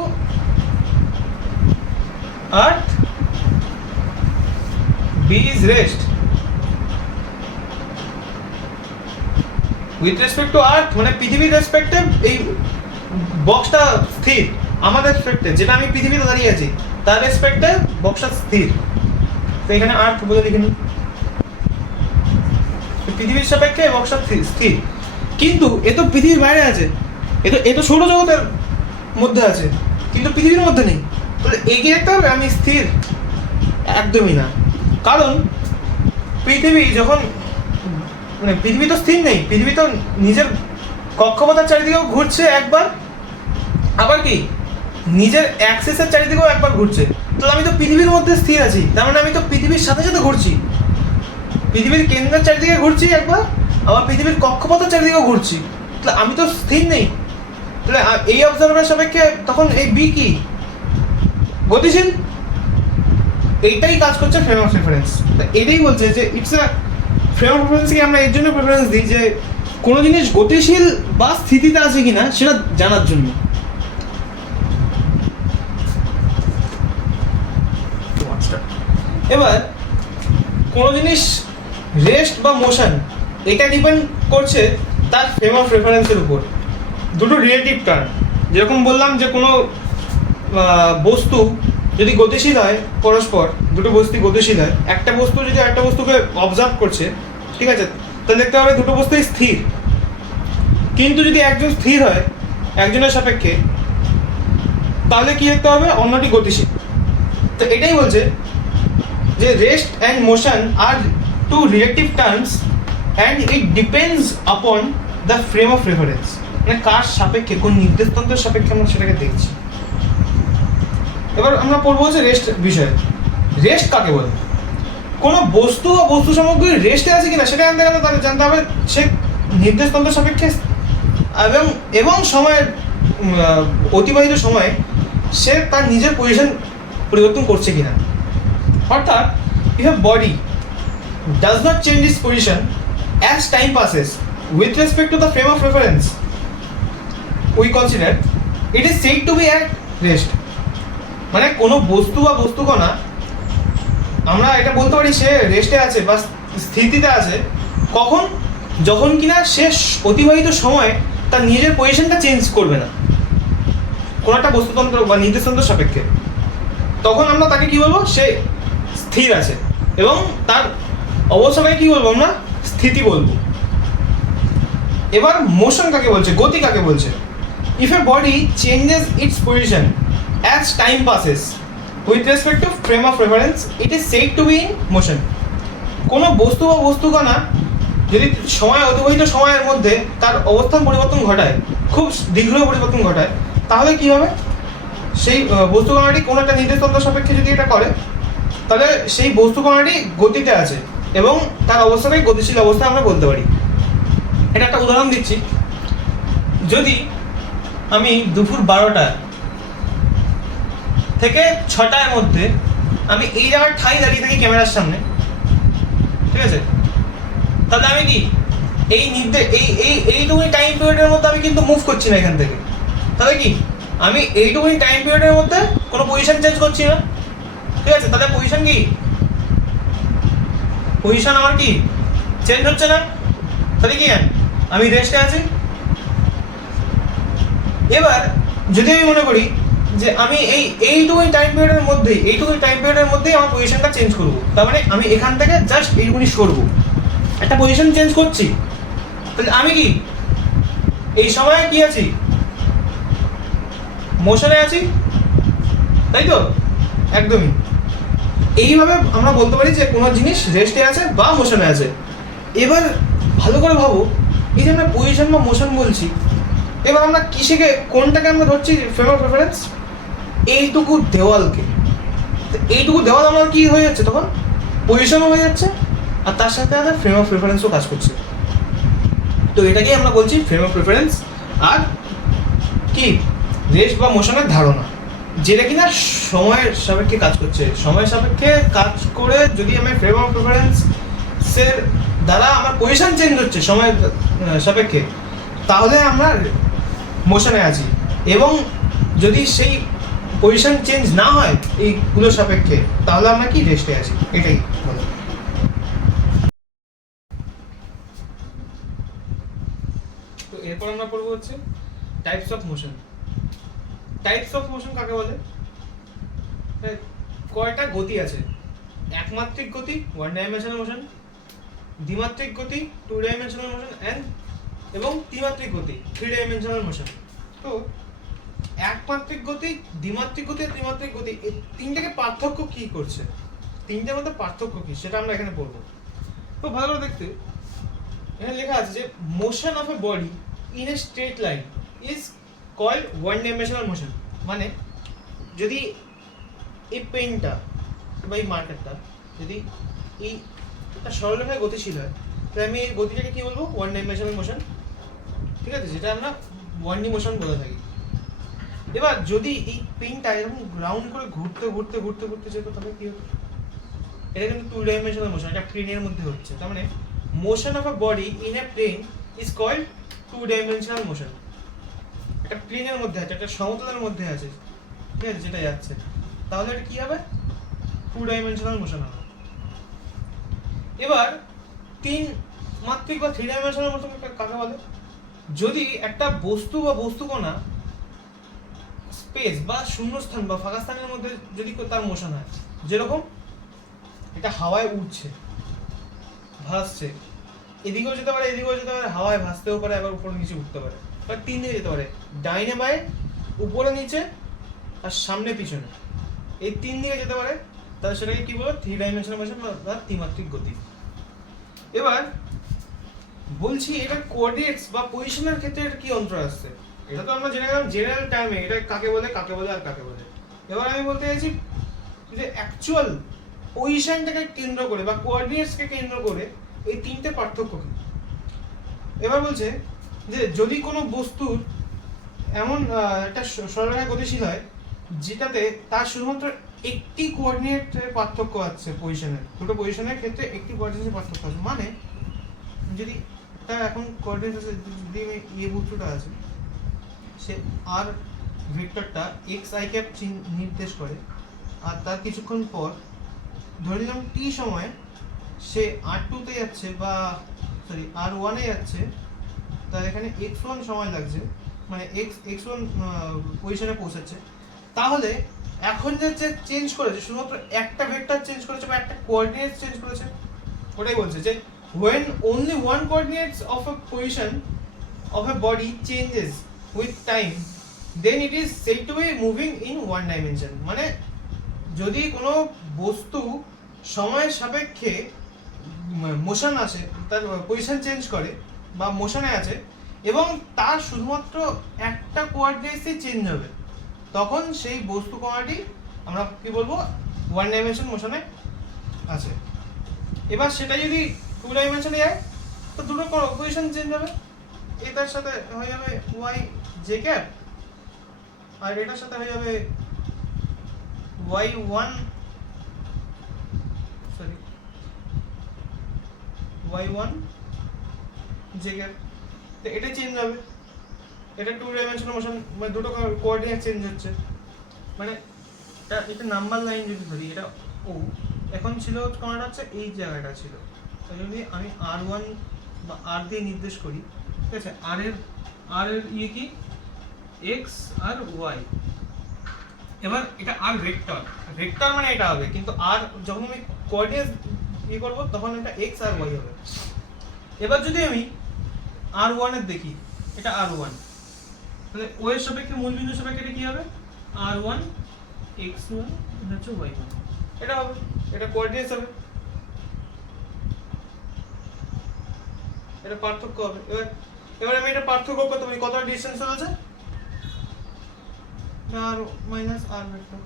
earth B is rest, with respect to earth মানে পৃথিবীর রেসপেক্টে এই বক্সটা স্থির, আমার রেসপেক্টে যেটা আমি পৃথিবীতে দাঁড়িয়ে আছি তার রেসপেক্টে বক্সটা স্থির। তো এখানে আর্থ বলে লিখিনি, পৃথিবীর সাপেক্ষে বক্সটা স্থির, কিন্তু এ তো পৃথিবীর বাইরে আছে, এ তো সৌরজগতের মধ্যে আছে কিন্তু পৃথিবীর মধ্যে নেই। তাহলে এগিয়ে দেখতে হবে আমি স্থির, একদমই না। কারণ পৃথিবী যখন মানে পৃথিবী তো স্থির নেই, পৃথিবী তো নিজের কক্ষপথের চারিদিকেও ঘুরছে একবার, আবার কি নিজের অ্যাক্সিসের চারিদিকেও একবার ঘুরছে। তাহলে আমি তো পৃথিবীর মধ্যে স্থির আছি, তার মানে আমি তো পৃথিবীর সাথে সাথে ঘুরছি, পৃথিবীর কেন্দ্রের চারিদিকে ঘুরছি একবার, আবার পৃথিবীর কক্ষপথের চারিদিকেও ঘুরছি, তাহলে আমি তো স্থির নেই। তাহলে এই অবজারভারের সাপেক্ষে তখন এই বি কি গতিশীল, এইটাই কাজ করছে ফ্রেম অফ রেফারেন্স। এটাই বলছে যে ইটস আ ফ্রেম অফ রেফারেন্সকে আমরা এর জন্য প্রেফারেন্স দিই যে কোনো জিনিস গতিশীল বা স্থিতিতে আছে কিনা সেটা জানার জন্য। এবার কোনো জিনিস রেস্ট বা মোশন এটা ডিপেন্ড করছে তার ফ্রেম অফ রেফারেন্সের উপর। দুটো রিলেটিভ টার্ম, যেরকম বললাম যে কোনো বস্তু যদি গতিশীল হয় পরস্পর, দুটো বস্তু গতিশীল হয়, একটা বস্তু যদি একটা বস্তুকে অবজার্ভ করছে, ঠিক আছে, তাহলে দেখতে হবে দুটো বস্তুই স্থির। কিন্তু যদি একজন স্থির হয় একজনের সাপেক্ষে, তাহলে কি দেখতে হবে, অন্যটি গতিশীল। তো এটাই বলছে যে rest and motion are two relative terms and it depends upon the frame of reference, মানে কার সাপেক্ষে, কোন নির্দেশতন্ত্রের সাপেক্ষে আমরা সেটাকে দেখছি। এবার আমরা পড়বো হচ্ছে রেস্ট বিষয়ে। রেস্ট কাকে বলে? কোনো বস্তু বা বস্তু সামগ্রী রেস্টে আছে কিনা সেটা জানতে গেলে তাকে জানতে হবে সে নির্দেশতন্ত্রের সাপেক্ষে এবং সময়ের অতিবাহিত সময়ে সে তার নিজের পজিশন পরিবর্তন করছে কিনা। অর্থাৎ if A body does not change its position as time passes with respect to the frame of reference we consider, it is said to be at rest. মানে কোনো বস্তু বা বস্তুকণা আমরা এটা বলতে পারি সে রেস্টে আছে বা স্থিতিতে আছে কখন, যখন কিনা সে অতিবাহিত সময় তার নিজের পজিশনটা চেঞ্জ করবে না কোনো একটা বস্তুতন্ত্র বা নির্দেশতন্ত্রের সাপেক্ষে, তখন আমরা তাকে কি বলবো, সে স্থির আছে। এবং তার অবস্থাটাকে কি বলবো আমরা, স্থিতি বলবো। এবার মোশন কাকে বলছে, গতি কাকে বলছে? If A body changes it's position as time passes with respect two frame of reference it is said to be in motion. কোনো বস্তু বা বস্তুকণা যদি অতিবাহিত সময়ের মধ্যে তার অবস্থান পরিবর্তন ঘটায়, খুব দীর্ঘ পরিবর্তন ঘটায়, তাহলে কি হবে, সেই বস্তুকণাটি কোনো একটা নির্দেশতন্ত্র সাপেক্ষে যদি এটা করে, তাহলে সেই বস্তুকণাটি গতিতে আছে এবং তার অবস্থাটাই গতিশীল অবস্থা আমরা বলতে পারি। এটা একটা উদাহরণ দিচ্ছি। যদি আমি দুপুর 12টা থেকে 6টার মধ্যে আমি এই জায়গায় ঠাই দাঁড়িয়ে থাকি ক্যামেরার সামনে, ঠিক আছে, তাহলে আমি কি এইটুকুনি টাইম পিরিয়ডের মধ্যে আমি কিন্তু মুভ করছি না এখান থেকে, তাহলে কি আমি এইটুকুনি টাইম পিরিয়ডের মধ্যে কোনো পজিশন চেঞ্জ করছি না, ঠিক আছে, তাহলে পজিশন আমার কি চেঞ্জ হচ্ছে না, তাহলে কি আমি রেস্টে আছি। এবার যদি আমি মনে করি যে আমি এইটুকুনি টাইম পিরিয়ডের মধ্যেই আমার পজিশনটা চেঞ্জ করবো, তার মানে আমি এখান থেকে জাস্ট এইটুকুনি সরবো, একটা পজিশন চেঞ্জ করছি, তাহলে আমি কি এই সময়ে কি আছি, মোশনে আছি, তাই তো, একদমই। এইভাবে আমরা বলতে পারি যে কোনো জিনিস রেস্টে আছে বা মোশনে আছে। এবার ভালো করে ভাবো, এই যে আমরা পজিশন বা মোশন বলছি, এবার আমরা কোনটাকে আমরা ধরছি ফ্রেম অফ রেফারেন্স? এইটুকু দেওয়ালকে। এইটুকু দেওয়াল আমার কি হয়ে যাচ্ছে, তখন পজিশনও হয়ে যাচ্ছে আর তার সাথে আমাদের ফ্রেম অফ রেফারেন্সও কাজ করছে। তো এটাকেই আমরা বলছি ফ্রেম অফ রেফারেন্স আর কি রেস্ট বা মোশনের ধারণা, যেটা কিনা সময়ের সাপেক্ষে কাজ করছে। সময়ের সাপেক্ষে কাজ করে যদি আমি ফ্রেম অফ রেফারেন্সের দ্বারা আমার পজিশন চেঞ্জ হচ্ছে সময়ের সাপেক্ষে, তাহলে আমরা মোশনে আছি। এবং যদি সেই পজিশন চেঞ্জ না হয় এইগুলোর সাপেক্ষে, তাহলে আমরা কি রেস্টে আছি, এটাই বলো। তো এরপর আমরা পড়বো হচ্ছে types of motion. Types of motion কাকে বলে? কয়টা গতি আছে? একমাত্রিক গতি, ওয়ান ডাইমেনশনাল মোশন, দ্বিমাত্রিক গতি, টু ডাইমেনশনাল মোশন, এবং ত্রিমাত্রিক গতি, থ্রি ডাইমেনশনাল মোশন। তো একমাত্রিক গতি, দ্বিমাত্রিক গতি আর ত্রিমাত্রিক গতি, এই তিনটাকে পার্থক্য কি করছে, তিনটার মধ্যে পার্থক্য কি, সেটা আমরা এখানে পড়বো। তো ভালো করে দেখতে, এখানে লেখা আছে যে motion of a body in a straight line is called one dimensional motion. মানে যদি এই পেনটা বা এই মার্কারটা যদি এই একটা সরলরেখায় গতিশীল হয়, তাহলে আমি এই গতিটাকে কি বলবো, ওয়ান ডাইমেনশনাল মোশন, ঠিক আছে, যেটা আমরা ওয়ান ডি মোশন বলে থাকি। এবার যদি এই পেনটা এরকম রাউন্ড করে ঘুরতে ঘুরতে ঘুরতে ঘুরতে যেত, তাহলে কি হতো, এটা কিন্তু টু ডাইমেনশনাল মোশন, এটা প্লেনের মধ্যে হচ্ছে। তার মানে motion of a body in a plane is called two dimensional motion. একটা প্লেনের মধ্যে আছে, একটা সমতলের মধ্যে আছে, ঠিক আছে, যেটা যাচ্ছে, তাহলে এটা কি হবে, টু ডাইমেনশনাল মোশন হবে। এবার তিন মাত্রিক বা থ্রি ডাইমেনশনের মতো কাকে বলে? যদি একটা বস্তু বা বস্তুকণা স্পেস বা শূন্যস্থান বা ফাঁকা স্থানের মধ্যে যদি তার মোশন হয়, যেরকম এটা হাওয়ায় উঠছে, ভাসছে, এদিকেও যেতে পারে এদিকেও যেতে পারে, হাওয়ায় ভাসতেও পারে, আবার উপরে নিচে উঠতে পারে, আর তিন দিকে যেতে পারে, ডাইনে বায়ে, উপরে নিচে আর সামনে পিছনে, এই তিন দিকে যেতে পারে, তাহলে সেটাকে কি বলবো? থ্রি ডাইমেনশনাল মোশন বা ত্রিমাত্রিক গতি। এবার বলছি এটা কোঅর্ডিনেটস বা পজিশনের ক্ষেত্রে এটা কি অন্তর আসছে? এটা তো আমরা জেনে গেলাম জেনারেল টার্মে এটা কাকে বলে আর কাকে বলে। এবার আমি বলতে চাইছি যে অ্যাকচুয়াল পজিশনটাকে কেন্দ্র করে বা কোঅর্ডিনেটসকে কেন্দ্র করে এই তিনটে পার্থক্য কি? এবার বলছে যে যদি কোনো বস্তুর এমন একটা সরলরেখায় গতিশীল হয় যেটাতে তার শুধুমাত্র একটি কোঅর্ডিনেটের পার্থক্য আছে, পজিশনের দুটো পজিশনের ক্ষেত্রে একটি কোঅর্ডিনেটের পার্থক্য আছে, মানে যদি তার এখন কোঅর্ডিনেট আছে, যদি আমি বস্তুটা আছে সে আর ভেক্টরটা এক্স আই ক্যাপ নির্দেশ করে, আর তার কিছুক্ষণ পর ধরে নিলাম টি সময়ে সে আর টুতে যাচ্ছে বা সরি আর ওয়ানে যাচ্ছে, তার এখানে এক্স ওয়ান সময় লাগছে, মানে এক্স ওয়ান পজিশনে পৌঁছাচ্ছে, তাহলে এখন যে চেঞ্জ করেছে শুধুমাত্র একটা ভেক্টর চেঞ্জ করেছে বা একটা কোঅর্ডিনেট চেঞ্জ করেছে, ওটাই বলছে যে when only one coordinates of a position of a body changes with time then it is said to be moving in one dimension। মানে যদি কোনো বস্তু সময়ের সাপেক্ষে মোশন আসে, তার পজিশন চেঞ্জ করে বা মোশনে আছে এবং তার শুধুমাত্র একটা কোঅর্ডিনেটসই চেঞ্জ হবে, তখন সেই বস্তু কণাটি আমরা কি বলবো? ওয়ান ডাইমেনশন মোশনে আছে। এবার সেটা যদি টু ডাইমেনশনে যায় তো দুটো পজিশন চেঞ্জ হবে, এটার সাথে হয়ে যাবে ওয়াই জে ক্যাপ আর এটার সাথে হয়ে যাবে Y one sorry Y one J cap. তো এটা চেঞ্জ হবে, এটা টু ডাইমেনশনাল মোশন, মানে দুটো কোঅর্ডিনেট চেঞ্জ হচ্ছে, মানে এটা নাম্বার লাইন যদি ধরি, এটা ও এখন ছিল কোণাটা হচ্ছে এই জায়গাটা ছিল, তাই যদি আমি আর ওয়ান বা আর দিয়ে নির্দেশ করি, ঠিক আছে, আর এর ইয়ে কি এক্স আর ওয়াই। এবার এটা আর ভেক্টর মানে এটা হবে, কিন্তু আর যখন আমি কোঅর্ডিনেট ইয়ে করবো তখন এটা এক্স আর ওয়াই হবে। এবার যদি আমি আর ওয়ানের দেখি, এটা আর ওয়ান, তাহলে ও এর সাপেক্ষে মূল বিন্দুর সাপেক্ষে এটা কি হবে? আর ওয়ান এক্স ওয়ান, এটা হচ্ছে ওয়াই ওয়ান, এটা হবে, এটা কোঅর্ডিনেটস হবে, এটা পার্থক্য হবে। এবার আমি এটা পার্থক্য করতে পারি, কতটা ডিসটেন্স আছে? আর মাইনাস আর ভেক্টর,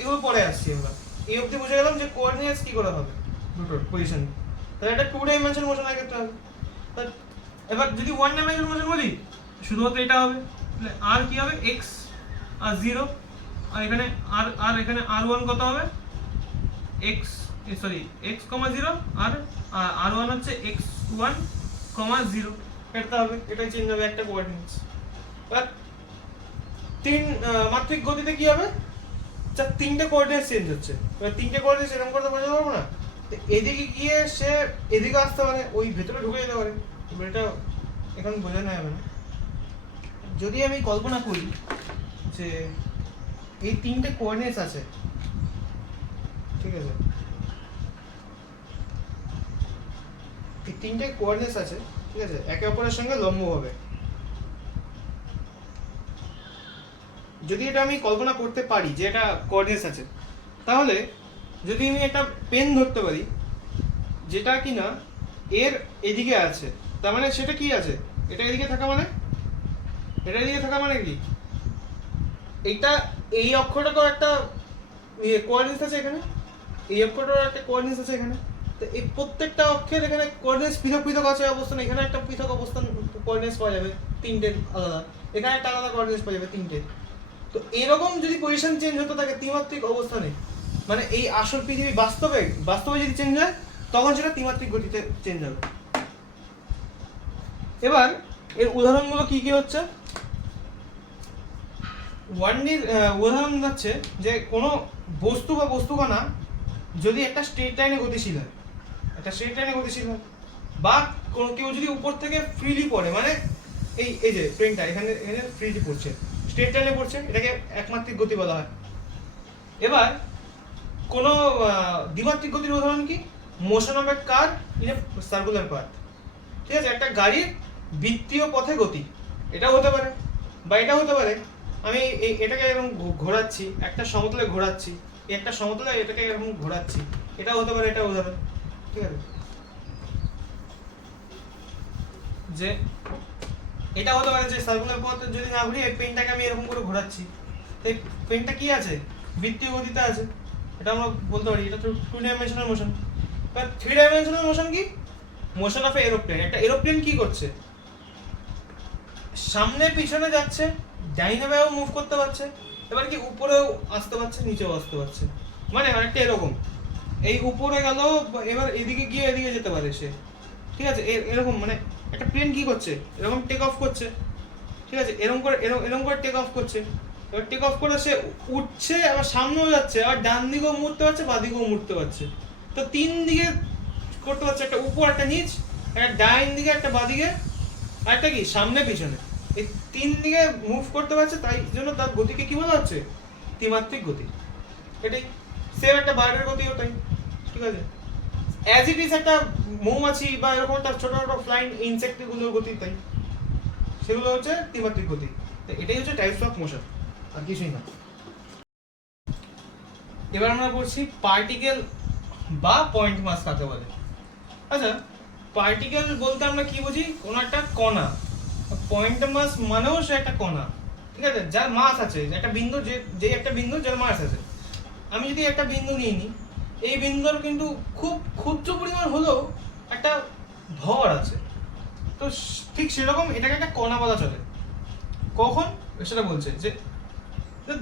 এগুলো পরে আসছি আমরা। এই অবধি বুঝে গেলাম যে কোঅর্ডিনেটস কি করে হবে দুটোর পজিশন, তাহলে এটা টু ডাইমেনশন মোশনের ক্ষেত্রে হবে। এবার যদি ওয়ান ডাইমেনশন মোশন বলি শুধুমাত্র এটা হবে, তাহলে আর কি হবে? এক্স আর জিরো, আর এখানে আর এখানে আর ওয়ান কত হবে? X sorry X comma zero, R one হচ্ছে এক্স ওয়ান কমা জিরো, এটা হবে, এটাই চেঞ্জ হবে একটা কোঅর্ডিনেটস। এবার তিন মাত্রিক গতিতে কি হবে? তিনটে কোঅর্ডিনেট চেঞ্জ হচ্ছে, এবার তিনটে কোঅর্ডিনেট এরকম করতে বোঝাতে পারবো না, এদিকে গিয়ে সে এদিকে আসতে পারে, ওই ভেতরে ঢুকে যেতে পারে, এটা এখন বোঝানো যাবে না। যদি আমি কল্পনা করি যে এই তিনটে কোঅর্ডিনেটস আছে, ঠিক আছে, এই তিনটে কোঅর্ডিনেটস আছে, ঠিক আছে, একে অপরের সঙ্গে লম্ব হবে। যদি এটা আমি কল্পনা করতে পারি যে এটা কোঅর্ডিনেটস আছে, তাহলে যদি আমি একটা পেন ধরতে পারি যেটা কিনা এর এদিকে আছে, তার মানে সেটা কি আছে? এটা এদিকে থাকা মানে, এটা এদিকে থাকা মানে কি? এইটা এই অক্ষরটারও একটা কোঅর্ডিনেটস আছে এখানে, এই অক্ষরটারও একটা কোঅর্ডিনেটস আছে এখানে, তো এই প্রত্যেকটা অক্ষের এখানে কোঅর্ডিনেটস পৃথক পৃথক আছে অবস্থান, এখানে একটা পৃথক অবস্থান কোঅর্ডিনেটস পাওয়া যাবে তিনটে আলাদা, এখানে একটা আলাদা কোঅর্ডিনেটস পাওয়া যাবে তিনটে। তো এরকম যদি পজিশন চেঞ্জ হতে থাকে ত্রিমাত্রিক অবস্থানে, মানে এই আসল পৃথিবী বাস্তবে যদি চেঞ্জ হয় তখন সেটা ত্রিমাত্রিক গতিতে চেঞ্জ হবে। এবার এর উদাহরণগুলো কি কি হচ্ছে? 1D উদাহরণ হচ্ছে যে কোনো বস্তু বা বস্তুকণা যদি একটা স্ট্রেট লাইনে গতিশীল হয়, বা কোনো কেউ যদি উপর থেকে ফ্রিলি পড়ে, মানে এই যে ট্রেনটা এখানে এখানে ফ্রিলি পড়ছে, স্ট্রেট লাইনে পড়ছে, এটাকে একমাত্রিক গতি বলা হয়। এবার কোনো দ্বিমাত্রিক গতির উদাহরণ কি? Motion of A car in a circular path. ঠিক আছে, একটা গাড়ির বৃত্তীয় পথে গতি, এটাও হতে পারে, বা এটা হতে পারে আমি এটাকে এরকম ঘোরাচ্ছি, একটা সমতলে ঘোরাচ্ছি, একটা সমতলে এটাকে এরকম ঘোরাচ্ছি, এটাও হতে পারে, এটাও হতে পারে। ঠিক আছে, যে এটা হতে পারে যে সার্কুলার পথ যদি না ঘুরি, এই পেনটাকে আমি এরকম করে ঘোরাচ্ছি, এই পেনটা কি আছে? বৃত্তীয় গতিতে আছে, এটা আমরা বলতে পারি এটা তো 2 dimensional motion. But 3 dimensional motion কি? Motion of aeroplane. একটা এরোপ্লেন কি করছে? সামনে পিছনে যাচ্ছে, ডাইনে বাঁয়েও মুভ করতে পারছে, এবার কি উপরেও আসতে পারছে, নিচেও আসতে পারছে, মানে অনেকটা এরকম, এই উপরে গেল, এবার এদিকে গিয়ে এদিকে যেতে পারে সে। ঠিক আছে, এরকম, মানে একটা প্লেন কি করছে? এরকম টেক অফ করছে, ঠিক আছে, এরকম করে এরকম করে টেক অফ করছে, এবার টেক অফ করে সে উঠছে, আবার সামনেও যাচ্ছে, আবার ডান দিকেও মুড়তে পারছে, বাঁ দিকেও মুড়তে পারছে। তো 3 দিকে করতে পারছে, একটা উপর, একটা নিচ, একটা ডাইন দিকে, একটা বাঁ দিকে, আর একটা কি সামনে পিছনে, এই 3 দিকে মুভ করতে পারছে, তাই জন্য তার গতিকে কি বলা হচ্ছে? ত্রিমাত্রিক গতি। এটাই সেম একটা বার্ডের গতি, ওটাই। ঠিক আছে, অ্যাজ ইট ইজ একটা মৌমাছি বা এরকম একটা ছোট ছোট ফ্লাইং ইনসেক্ট গুলোর গতি, তাই সেগুলো হচ্ছে ত্রিমাত্রিক গতি। এটাই হচ্ছে টাইপস অফ মোশন, আর কিছুই না। এবার আমরা পড়ছি পার্টিকেল বা পয়েন্ট মাস কাকে বলে। আচ্ছা, পার্টিকেল বলতে আমরা কি বুঝি? কোন একটা কণা। পয়েন্ট মাস মানেও সে একটা কণা, ঠিক আছে, যার মাস আছে, একটা বিন্দু, যে একটা বিন্দু যার মাস আছে। আমি যদি একটা বিন্দু নিয়ে নিই, এই বিন্দুর কিন্তু খুব ক্ষুদ্র পরিমাণ হলেও একটা ভর আছে, তো ঠিক সেরকম এটাকে একটা কণা বলা চলে। কখন? সেটা বলছে যে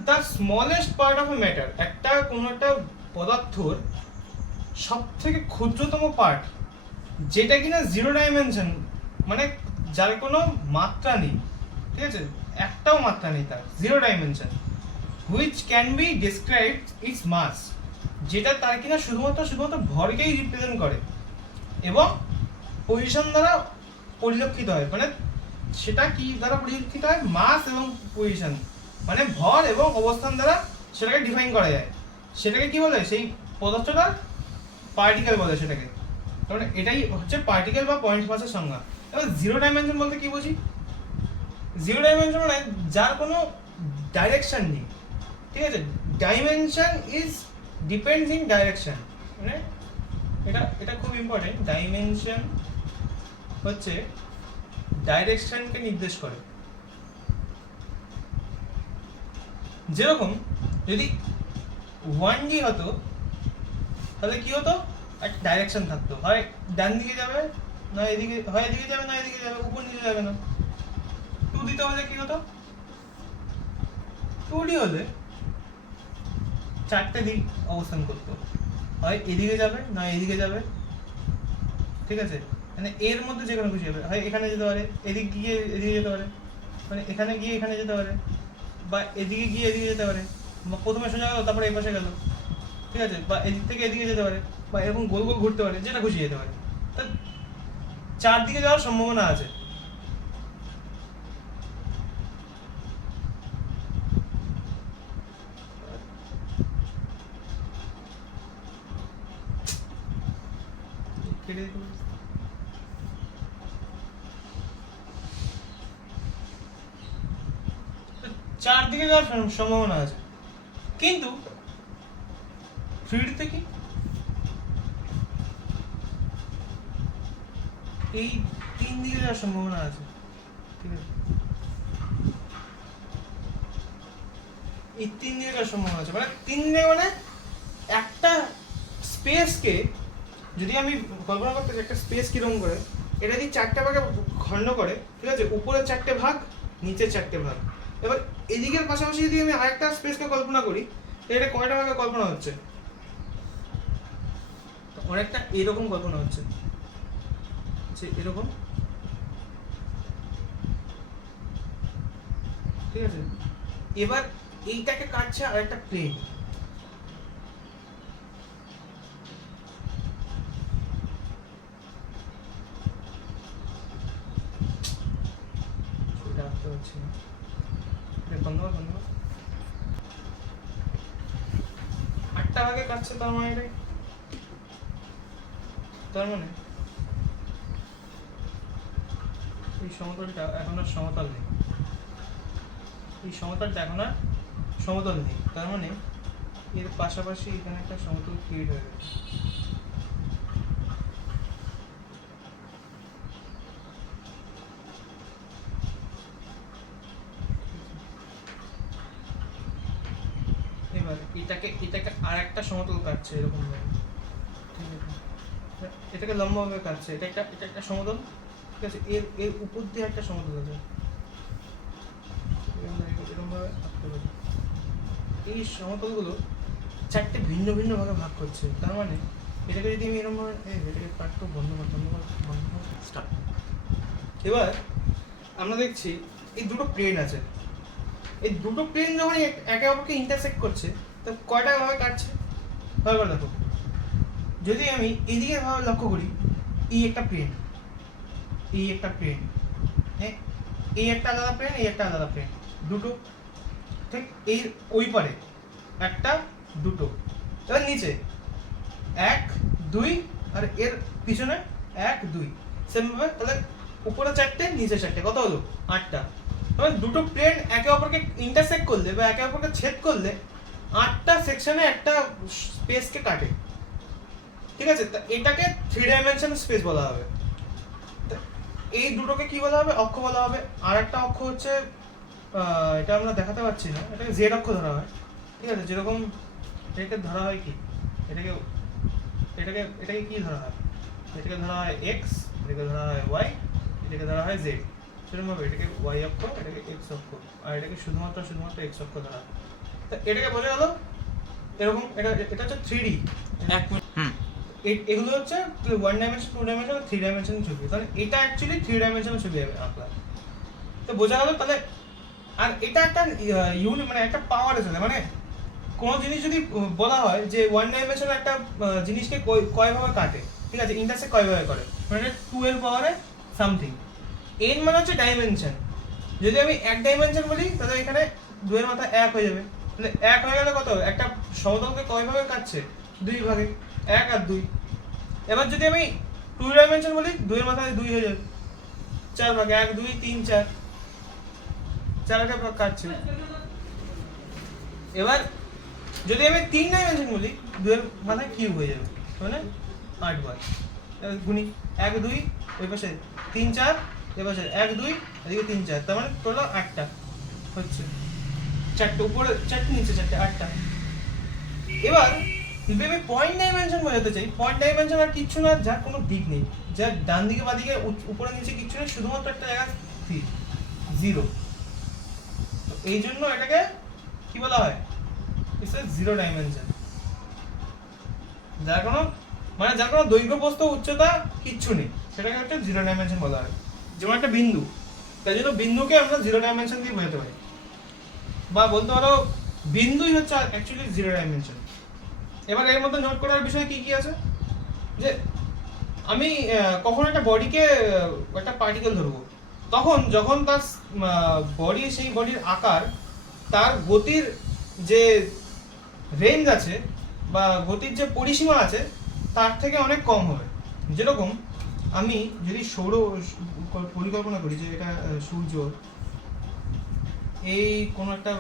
the smallest part of a matter, একটা কোনো একটা পদার্থর সব থেকে ক্ষুদ্রতম পার্ট, যেটা কিনা 0 ডাইমেনশন, মানে যার কোনো মাত্রা নেই, ঠিক আছে, একটাও মাত্রা নেই তার, 0 dimension, which can be describe its mass, যেটা তার কিনা শুধুমাত্র ভরকেই রিপ্রেজেন্ট করে এবং পজিশন দ্বারা পরিলক্ষিত হয়। মানে সেটা কি দ্বারা পরিলক্ষিত হয়? মাস এবং পজিশন, মানে ভর এবং অবস্থান দ্বারা সেটাকে ডিফাইন করা যায়। সেটাকে কি বলে? সেই পদার্থটা পার্টিকেল বলে সেটাকে। তার মানে এটাই হচ্ছে পার্টিকেল বা পয়েন্ট মাসের সংজ্ঞা। এবার 0 ডাইমেনশন বলতে কি বুঝি? 0 ডাইমেনশন মানে যার কোনো ডাইরেকশন নেই, ঠিক আছে, dimension is depends in direction, মানে এটা খুব ইম্পর্টেন্ট। ডাইমেনশন হচ্ছে ডাইরেকশনকে নির্দেশ করে। যেরকম যদি 1D হতো, তাহলে কি হতো? একটা ডাইরেকশন থাকতো, হয় ডান দিকে যাবে, না এদিকে, হয় এদিকে যাবে, না এদিকে যাবে, উপর নিচে যাবে না। 2D তে হলে কি হতো? 2D হলে 4টে দিক অবস্থান করতো, হয় এদিকে যাবে, না এদিকে যাবে, ঠিক আছে, মানে এর মধ্যে যে কোনো কিছু যাবে, হয় এখানে যেতে পারে, এদিকে গিয়ে এদিকে যেতে পারে, মানে এখানে গিয়ে এখানে যেতে পারে, বা এদিকে গিয়ে এদিকে যেতে পারে, বা প্রথমে সোজা গেল তারপরে এই পাশে গেল, ঠিক আছে, বা এদিক থেকে এদিকে যেতে পারে, বা এরকম গোল গোল ঘুরতে পারে, যেটা খুশি যেতে পারে। তা 4 দিকে যাওয়ার সম্ভাবনা আছে। কেটে দিতে পারিস? 4 দিকে যাওয়ার সম্ভাবনা আছে, কিন্তু 3D তে কি? এই 3 দিকে যাওয়ার সম্ভাবনা আছে, ঠিক আছে, এই 3 দিকে যাওয়ার সম্ভাবনা আছে, মানে 3 দিকে, মানে একটা স্পেসকে যদি আমি কল্পনা করতে চাই, একটা স্পেস কিরকম করে, এটা যদি 4টে ভাগে খণ্ড করে, ঠিক আছে, উপরে 4টে ভাগ, নিচে 4টে ভাগ, এবার এদিকের পাশাপাশি যদি আমি আরেকটা স্পেসকে কল্পনা করি, এটা কয়টা ভাগে কল্পনা হচ্ছে? অনেকটা এরকম কল্পনা হচ্ছে, এরকম, ঠিক আছে। এবার এইটাকে কাটছে আর একটা প্লেন, না। বন্ধ কর। 8টা ভাগে কাটছে, তার মানে এটাই, তার মানে এই সমতলটা এখন আর সমতল নেই, এই সমতলটা এখন আর সমতল নেই, তার মানে এর পাশাপাশি এখানে একটা সমতল ক্রিয়েট হয়ে গেছে। এবার এটাকে আর একটা সমতল কাটছে এরকম ভাবে, ঠিক আছে, এটাকে লম্বভাবে কাটছে, এটা একটা সমতল, ঠিক আছে, এর উপর দিয়ে একটা সমতল আছে, এরকম ভাবে আঁকতে পারি। এই সমতলগুলো 4টে ভিন্ন ভিন্ন ভাগে ভাগ করছে, তার মানে এটাকে যদি আমি এরকম ভাবে এটাকে কাটতো, বন্ধ কর। স্টার্ট। এবার আমরা দেখছি এই দুটো প্লেন আছে, এই দুটো প্লেন যখন একে অপরকে ইন্টারসেক্ট করছে, তো কয়টা ভাবে কাটছে ভাবে দেখো। যদি আমি এদিকে ভাবে লক্ষ্য করি, এই একটা প্লেন, এই একটা প্লেন, এই একটা আলাদা প্লেন, এই একটা আলাদা প্লেন, দুটো, ঠিক, এই ওই পারে একটা, দুটো, এবার নিচে 1 2 আর এর পিছনে 1 2, সেম ভাবে তাহলে উপরে 4টে নিচে 4টে, কত হলো 8টা। এবার দুটো প্লেন একে অপরকে ইন্টারসেক্ট করলে বা একে অপরকে ছেদ করলে 8টা সেকশনে একটা স্পেসকে কাটে, ঠিক আছে, তা এটাকে 3 ডাইমেনশন স্পেস বলা হবে। এই দুটোকে কি বলা হবে? অক্ষ বলা হবে। আর একটা অক্ষ হচ্ছে এটা আমরা দেখাতে পারছি না, এটাকে জেড অক্ষ ধরা হয়, ঠিক আছে, যেরকম এটাকে ধরা হয় কি, এটাকে এটাকে এটাকে কি ধরা হয়, এটাকে ধরা হয় এক্স, এটাকে ধরা হয় ওয়াই, এটাকে ধরা হয় জেড, সেরকম ভাবে এটাকে ওয়াই অক্ষ, এটাকে এক্স অক্ষ, আর এটাকে শুধুমাত্র এক্স অক্ষ ধরা হয়। তা এটাকে বোঝা গেল এরকম, এটা হচ্ছে 3D। এগুলো হচ্ছে 1 ডাইমেনশন, 2 ডাইমেনশন, 3 ডাইমেনশন ছবি, তাহলে এটা অ্যাকচুয়ালি 3 ডাইমেনশন ছবি হবে আঁকলা। তো বোঝা গেল তাহলে। আর এটা একটা মানে একটা পাওয়ার আছে, মানে কোনো জিনিস যদি বলা হয় যে 1 ডাইমেনশন একটা জিনিসকে কয়ভাবে কাটে, ঠিক আছে, ইন্টারসেক্ট কয়ভাবে করে, মানে 2 এর পাওয়ারে সামথিং, n মানে হচ্ছে ডাইমেনশন। যদি আমি 1 ডাইমেনশন বলি তাহলে এখানে 2 এর মাথায় 1 হয়ে যাবে, তাহলে 1 হয়ে গেলে কত, একটা সমতলকে কয়ভাবে কাটছে, 2 ভাগে, 1 আর 2। এবার যদি আমি 2 ডাইমেনশন বলি, 2 এর মাথায় 2 হয়ে যাবে, 4 ভাগে, 1 2 3 4, 4টা ভাগ কাটছে। এবার যদি আমি 3 ডাইমেনশন বলি, 2 এর মাথায় কিউব হয়ে যাবে, মানে 8 বার। এবার গুনি 1 2 ওই পাশে 3 4, এই পাশে 1 2 এদিকে 3 4, তার মানে টোটাল 8টা হচ্ছে, 4টে উপরে 4টে নিচে 4টে, 8টা। এবার যদি আমি পয়েন্ট ডাইমেনশন বোঝাতে চাই, পয়েন্ট ডাইমেনশন আর কিচ্ছু না, যার কোনো দিক নেই, যার ডান দিকে বা দিকে উপরে নিচে কিচ্ছু নেই, শুধুমাত্র একটা জায়গা স্থির, 0। তো এই জন্য এটাকে কি বলা হয়, ইটস এ 0 ডাইমেনশন। যার কোনো দৈর্ঘ্য প্রস্থ উচ্চতা কিচ্ছু নেই, সেটাকে একটা 0 ডাইমেনশন বলা হয়। যেমন একটা বিন্দু, তাই জন্য বিন্দুকে আমরা 0 ডাইমেনশন দিয়ে বোঝাতে পারি, বা বলতে পারো বিন্দুই হচ্ছে অ্যাকচুয়ালি 0 ডাইমেনশন। এবার এর মধ্যে নোট করার বিষয় কি কি আছে, যে আমি কখন একটা বডিকে একটা পার্টিকেল ধরবো, তখন যখন তার বডি, সেই বডির আকার তার গতির যে রেঞ্জ আছে বা গতির যে পরিসীমা আছে তার থেকে অনেক কম হবে। যেরকম আমি যদি সৌর পরিকল্পনা করি যে এটা সূর্য এই কোনো একটা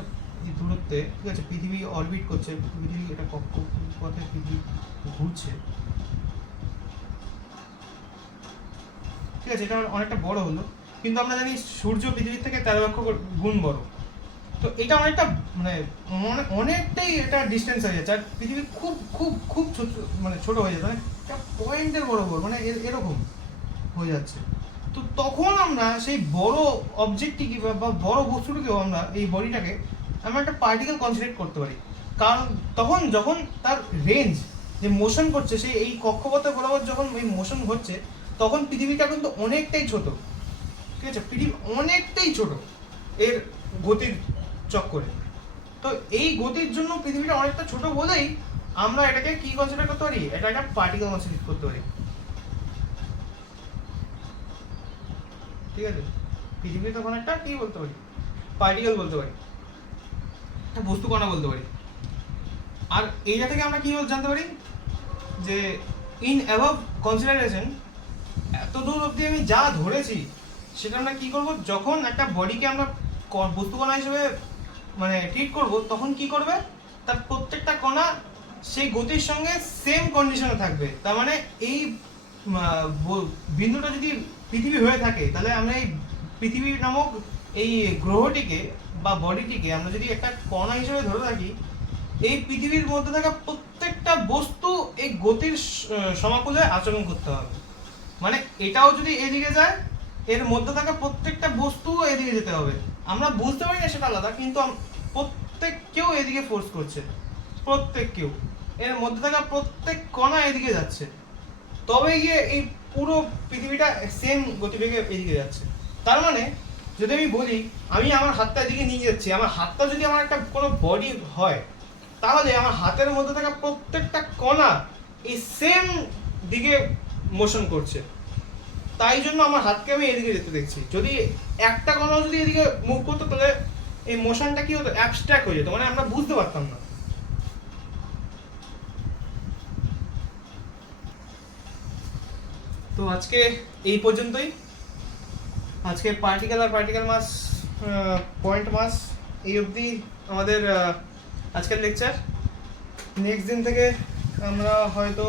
দূরত্বে, ঠিক আছে, পৃথিবী অরবিট করছে, পৃথিবী এটা কক্ষপথে পৃথিবী ঘুরছে, ঠিক আছে, এটা অনেকটা বড় হলো, কিন্তু আমরা জানি সূর্য পৃথিবীর থেকে 13 লক্ষ গুণ বড়। তো এটা অনেকটা মানে অনেকটাই এটা ডিস্টেন্স হয়ে যাচ্ছে, আর পৃথিবী খুব খুব খুব ছোট, মানে ছোট হয়ে যাচ্ছে, মানে একটা পয়েন্টের বরাবর, মানে এরকম হয়ে যাচ্ছে। তো তখন আমরা সেই বড় অবজেক্টটিকে বা বড় বস্তুটিকেও আমরা, এই বডিটাকে আমরা একটা পার্টিকেল কনসিডার করতে পারি, কারণ তখন যখন তার রেঞ্জ যে মোশন করছে, সেই এই কক্ষপথের বরাবর যখন এই মোশন হচ্ছে, তখন পৃথিবীটা কিন্তু অনেকটাই ছোট, ঠিক আছে, পৃথিবী অনেকটাই ছোট এর গতির চক্করে। তো এই গতির জন্য পৃথিবীটা অনেকটা ছোট বলেই আমরা এটাকে কি কনসিডার করতে পারি, এটা একটা পার্টিকেল কনসিডার করতে পারি, ঠিক আছে, পৃথিবী তখন একটা কি বলতে পারি, পার্টিকেল বলতে পারি, একটা বস্তু কণা বলতে পারি। আর এইটা থেকে আমরা কি জানতে পারি যে ইন অ্যাবভ কনসিডারেশন, এতদূর অবধি আমি যা ধরেছি সেটা আমরা কি করব, যখন একটা বডিকে আমরা বস্তু কণা হিসেবে মানে ট্রিট করব, তখন কি করবে, তার প্রত্যেকটা কণা সেই গতির সঙ্গে সেম কন্ডিশনে থাকবে। তার মানে এই বিন্দুটা যদি পৃথিবী হয়ে থাকে, তাহলে আমরা এই পৃথিবী নামক এই গ্রহটিকে বা বডিটিকে আমরা যদি একটা কণা হিসেবে ধরে থাকি, এই পৃথিবীর মধ্যে থাকা প্রত্যেকটা বস্তু এই গতির সমাকুলে আচরণ করতে হবে। মানে এটাও যদি এদিকে যায়, এর মধ্যে থাকা প্রত্যেকটা বস্তু এদিকে যেতে হবে। আমরা বুঝতে পারি না সেটা আলাদা, কিন্তু প্রত্যেককেও এদিকে ফোর্স করছে, প্রত্যেককেও এর মধ্যে থাকা প্রত্যেক কণা এদিকে যাচ্ছে, তবে গিয়ে এই পুরো পৃথিবীটা সেম গতিবেগে এদিকে যাচ্ছে। তার মানে যদি আমি বলি আমি আমার হাতটা এদিকে নিয়ে যাচ্ছি, আমার হাতটা যদি আমার একটা কোনো বডি হয়, তাহলে আমার হাতের মধ্যে থাকা প্রত্যেকটা কণা এই সেম দিকে মোশন করছে। তাই জন্য আমার হাতকে আমি এদিকে যেতে দেখছি। যদি একটা কণা যদি এদিকে মুভ করতো, তাহলে এই মোশনটা কি হতো, অ্যাবস্ট্রাক্ট হয়ে যেত, মানে আমরা বুঝতে পারতাম না। তো আজকে এই পর্যন্তই। আজকে পার্টিকেল আর পার্টিকেল মাস, পয়েন্ট মাস, এই অবধি আমাদের আজকের লেকচার। নেক্সট দিন থেকে আমরা হয়তো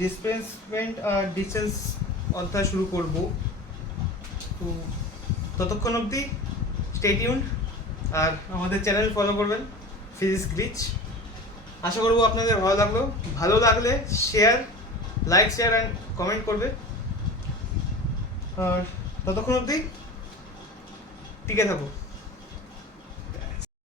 ডিসপ্লেসমেন্ট আর ডিস্টেন্স অধ্যায় শুরু করব। তো ততক্ষণ অবধি স্টে টিউনড, আর আমাদের চ্যানেল ফলো করবেন, ফিজিক্স গ্লিচ। আশা করবো আপনাদের ভালো লাগলে share, like, share and comment করবে। আর ততক্ষণ অবধি টিকে থাকো।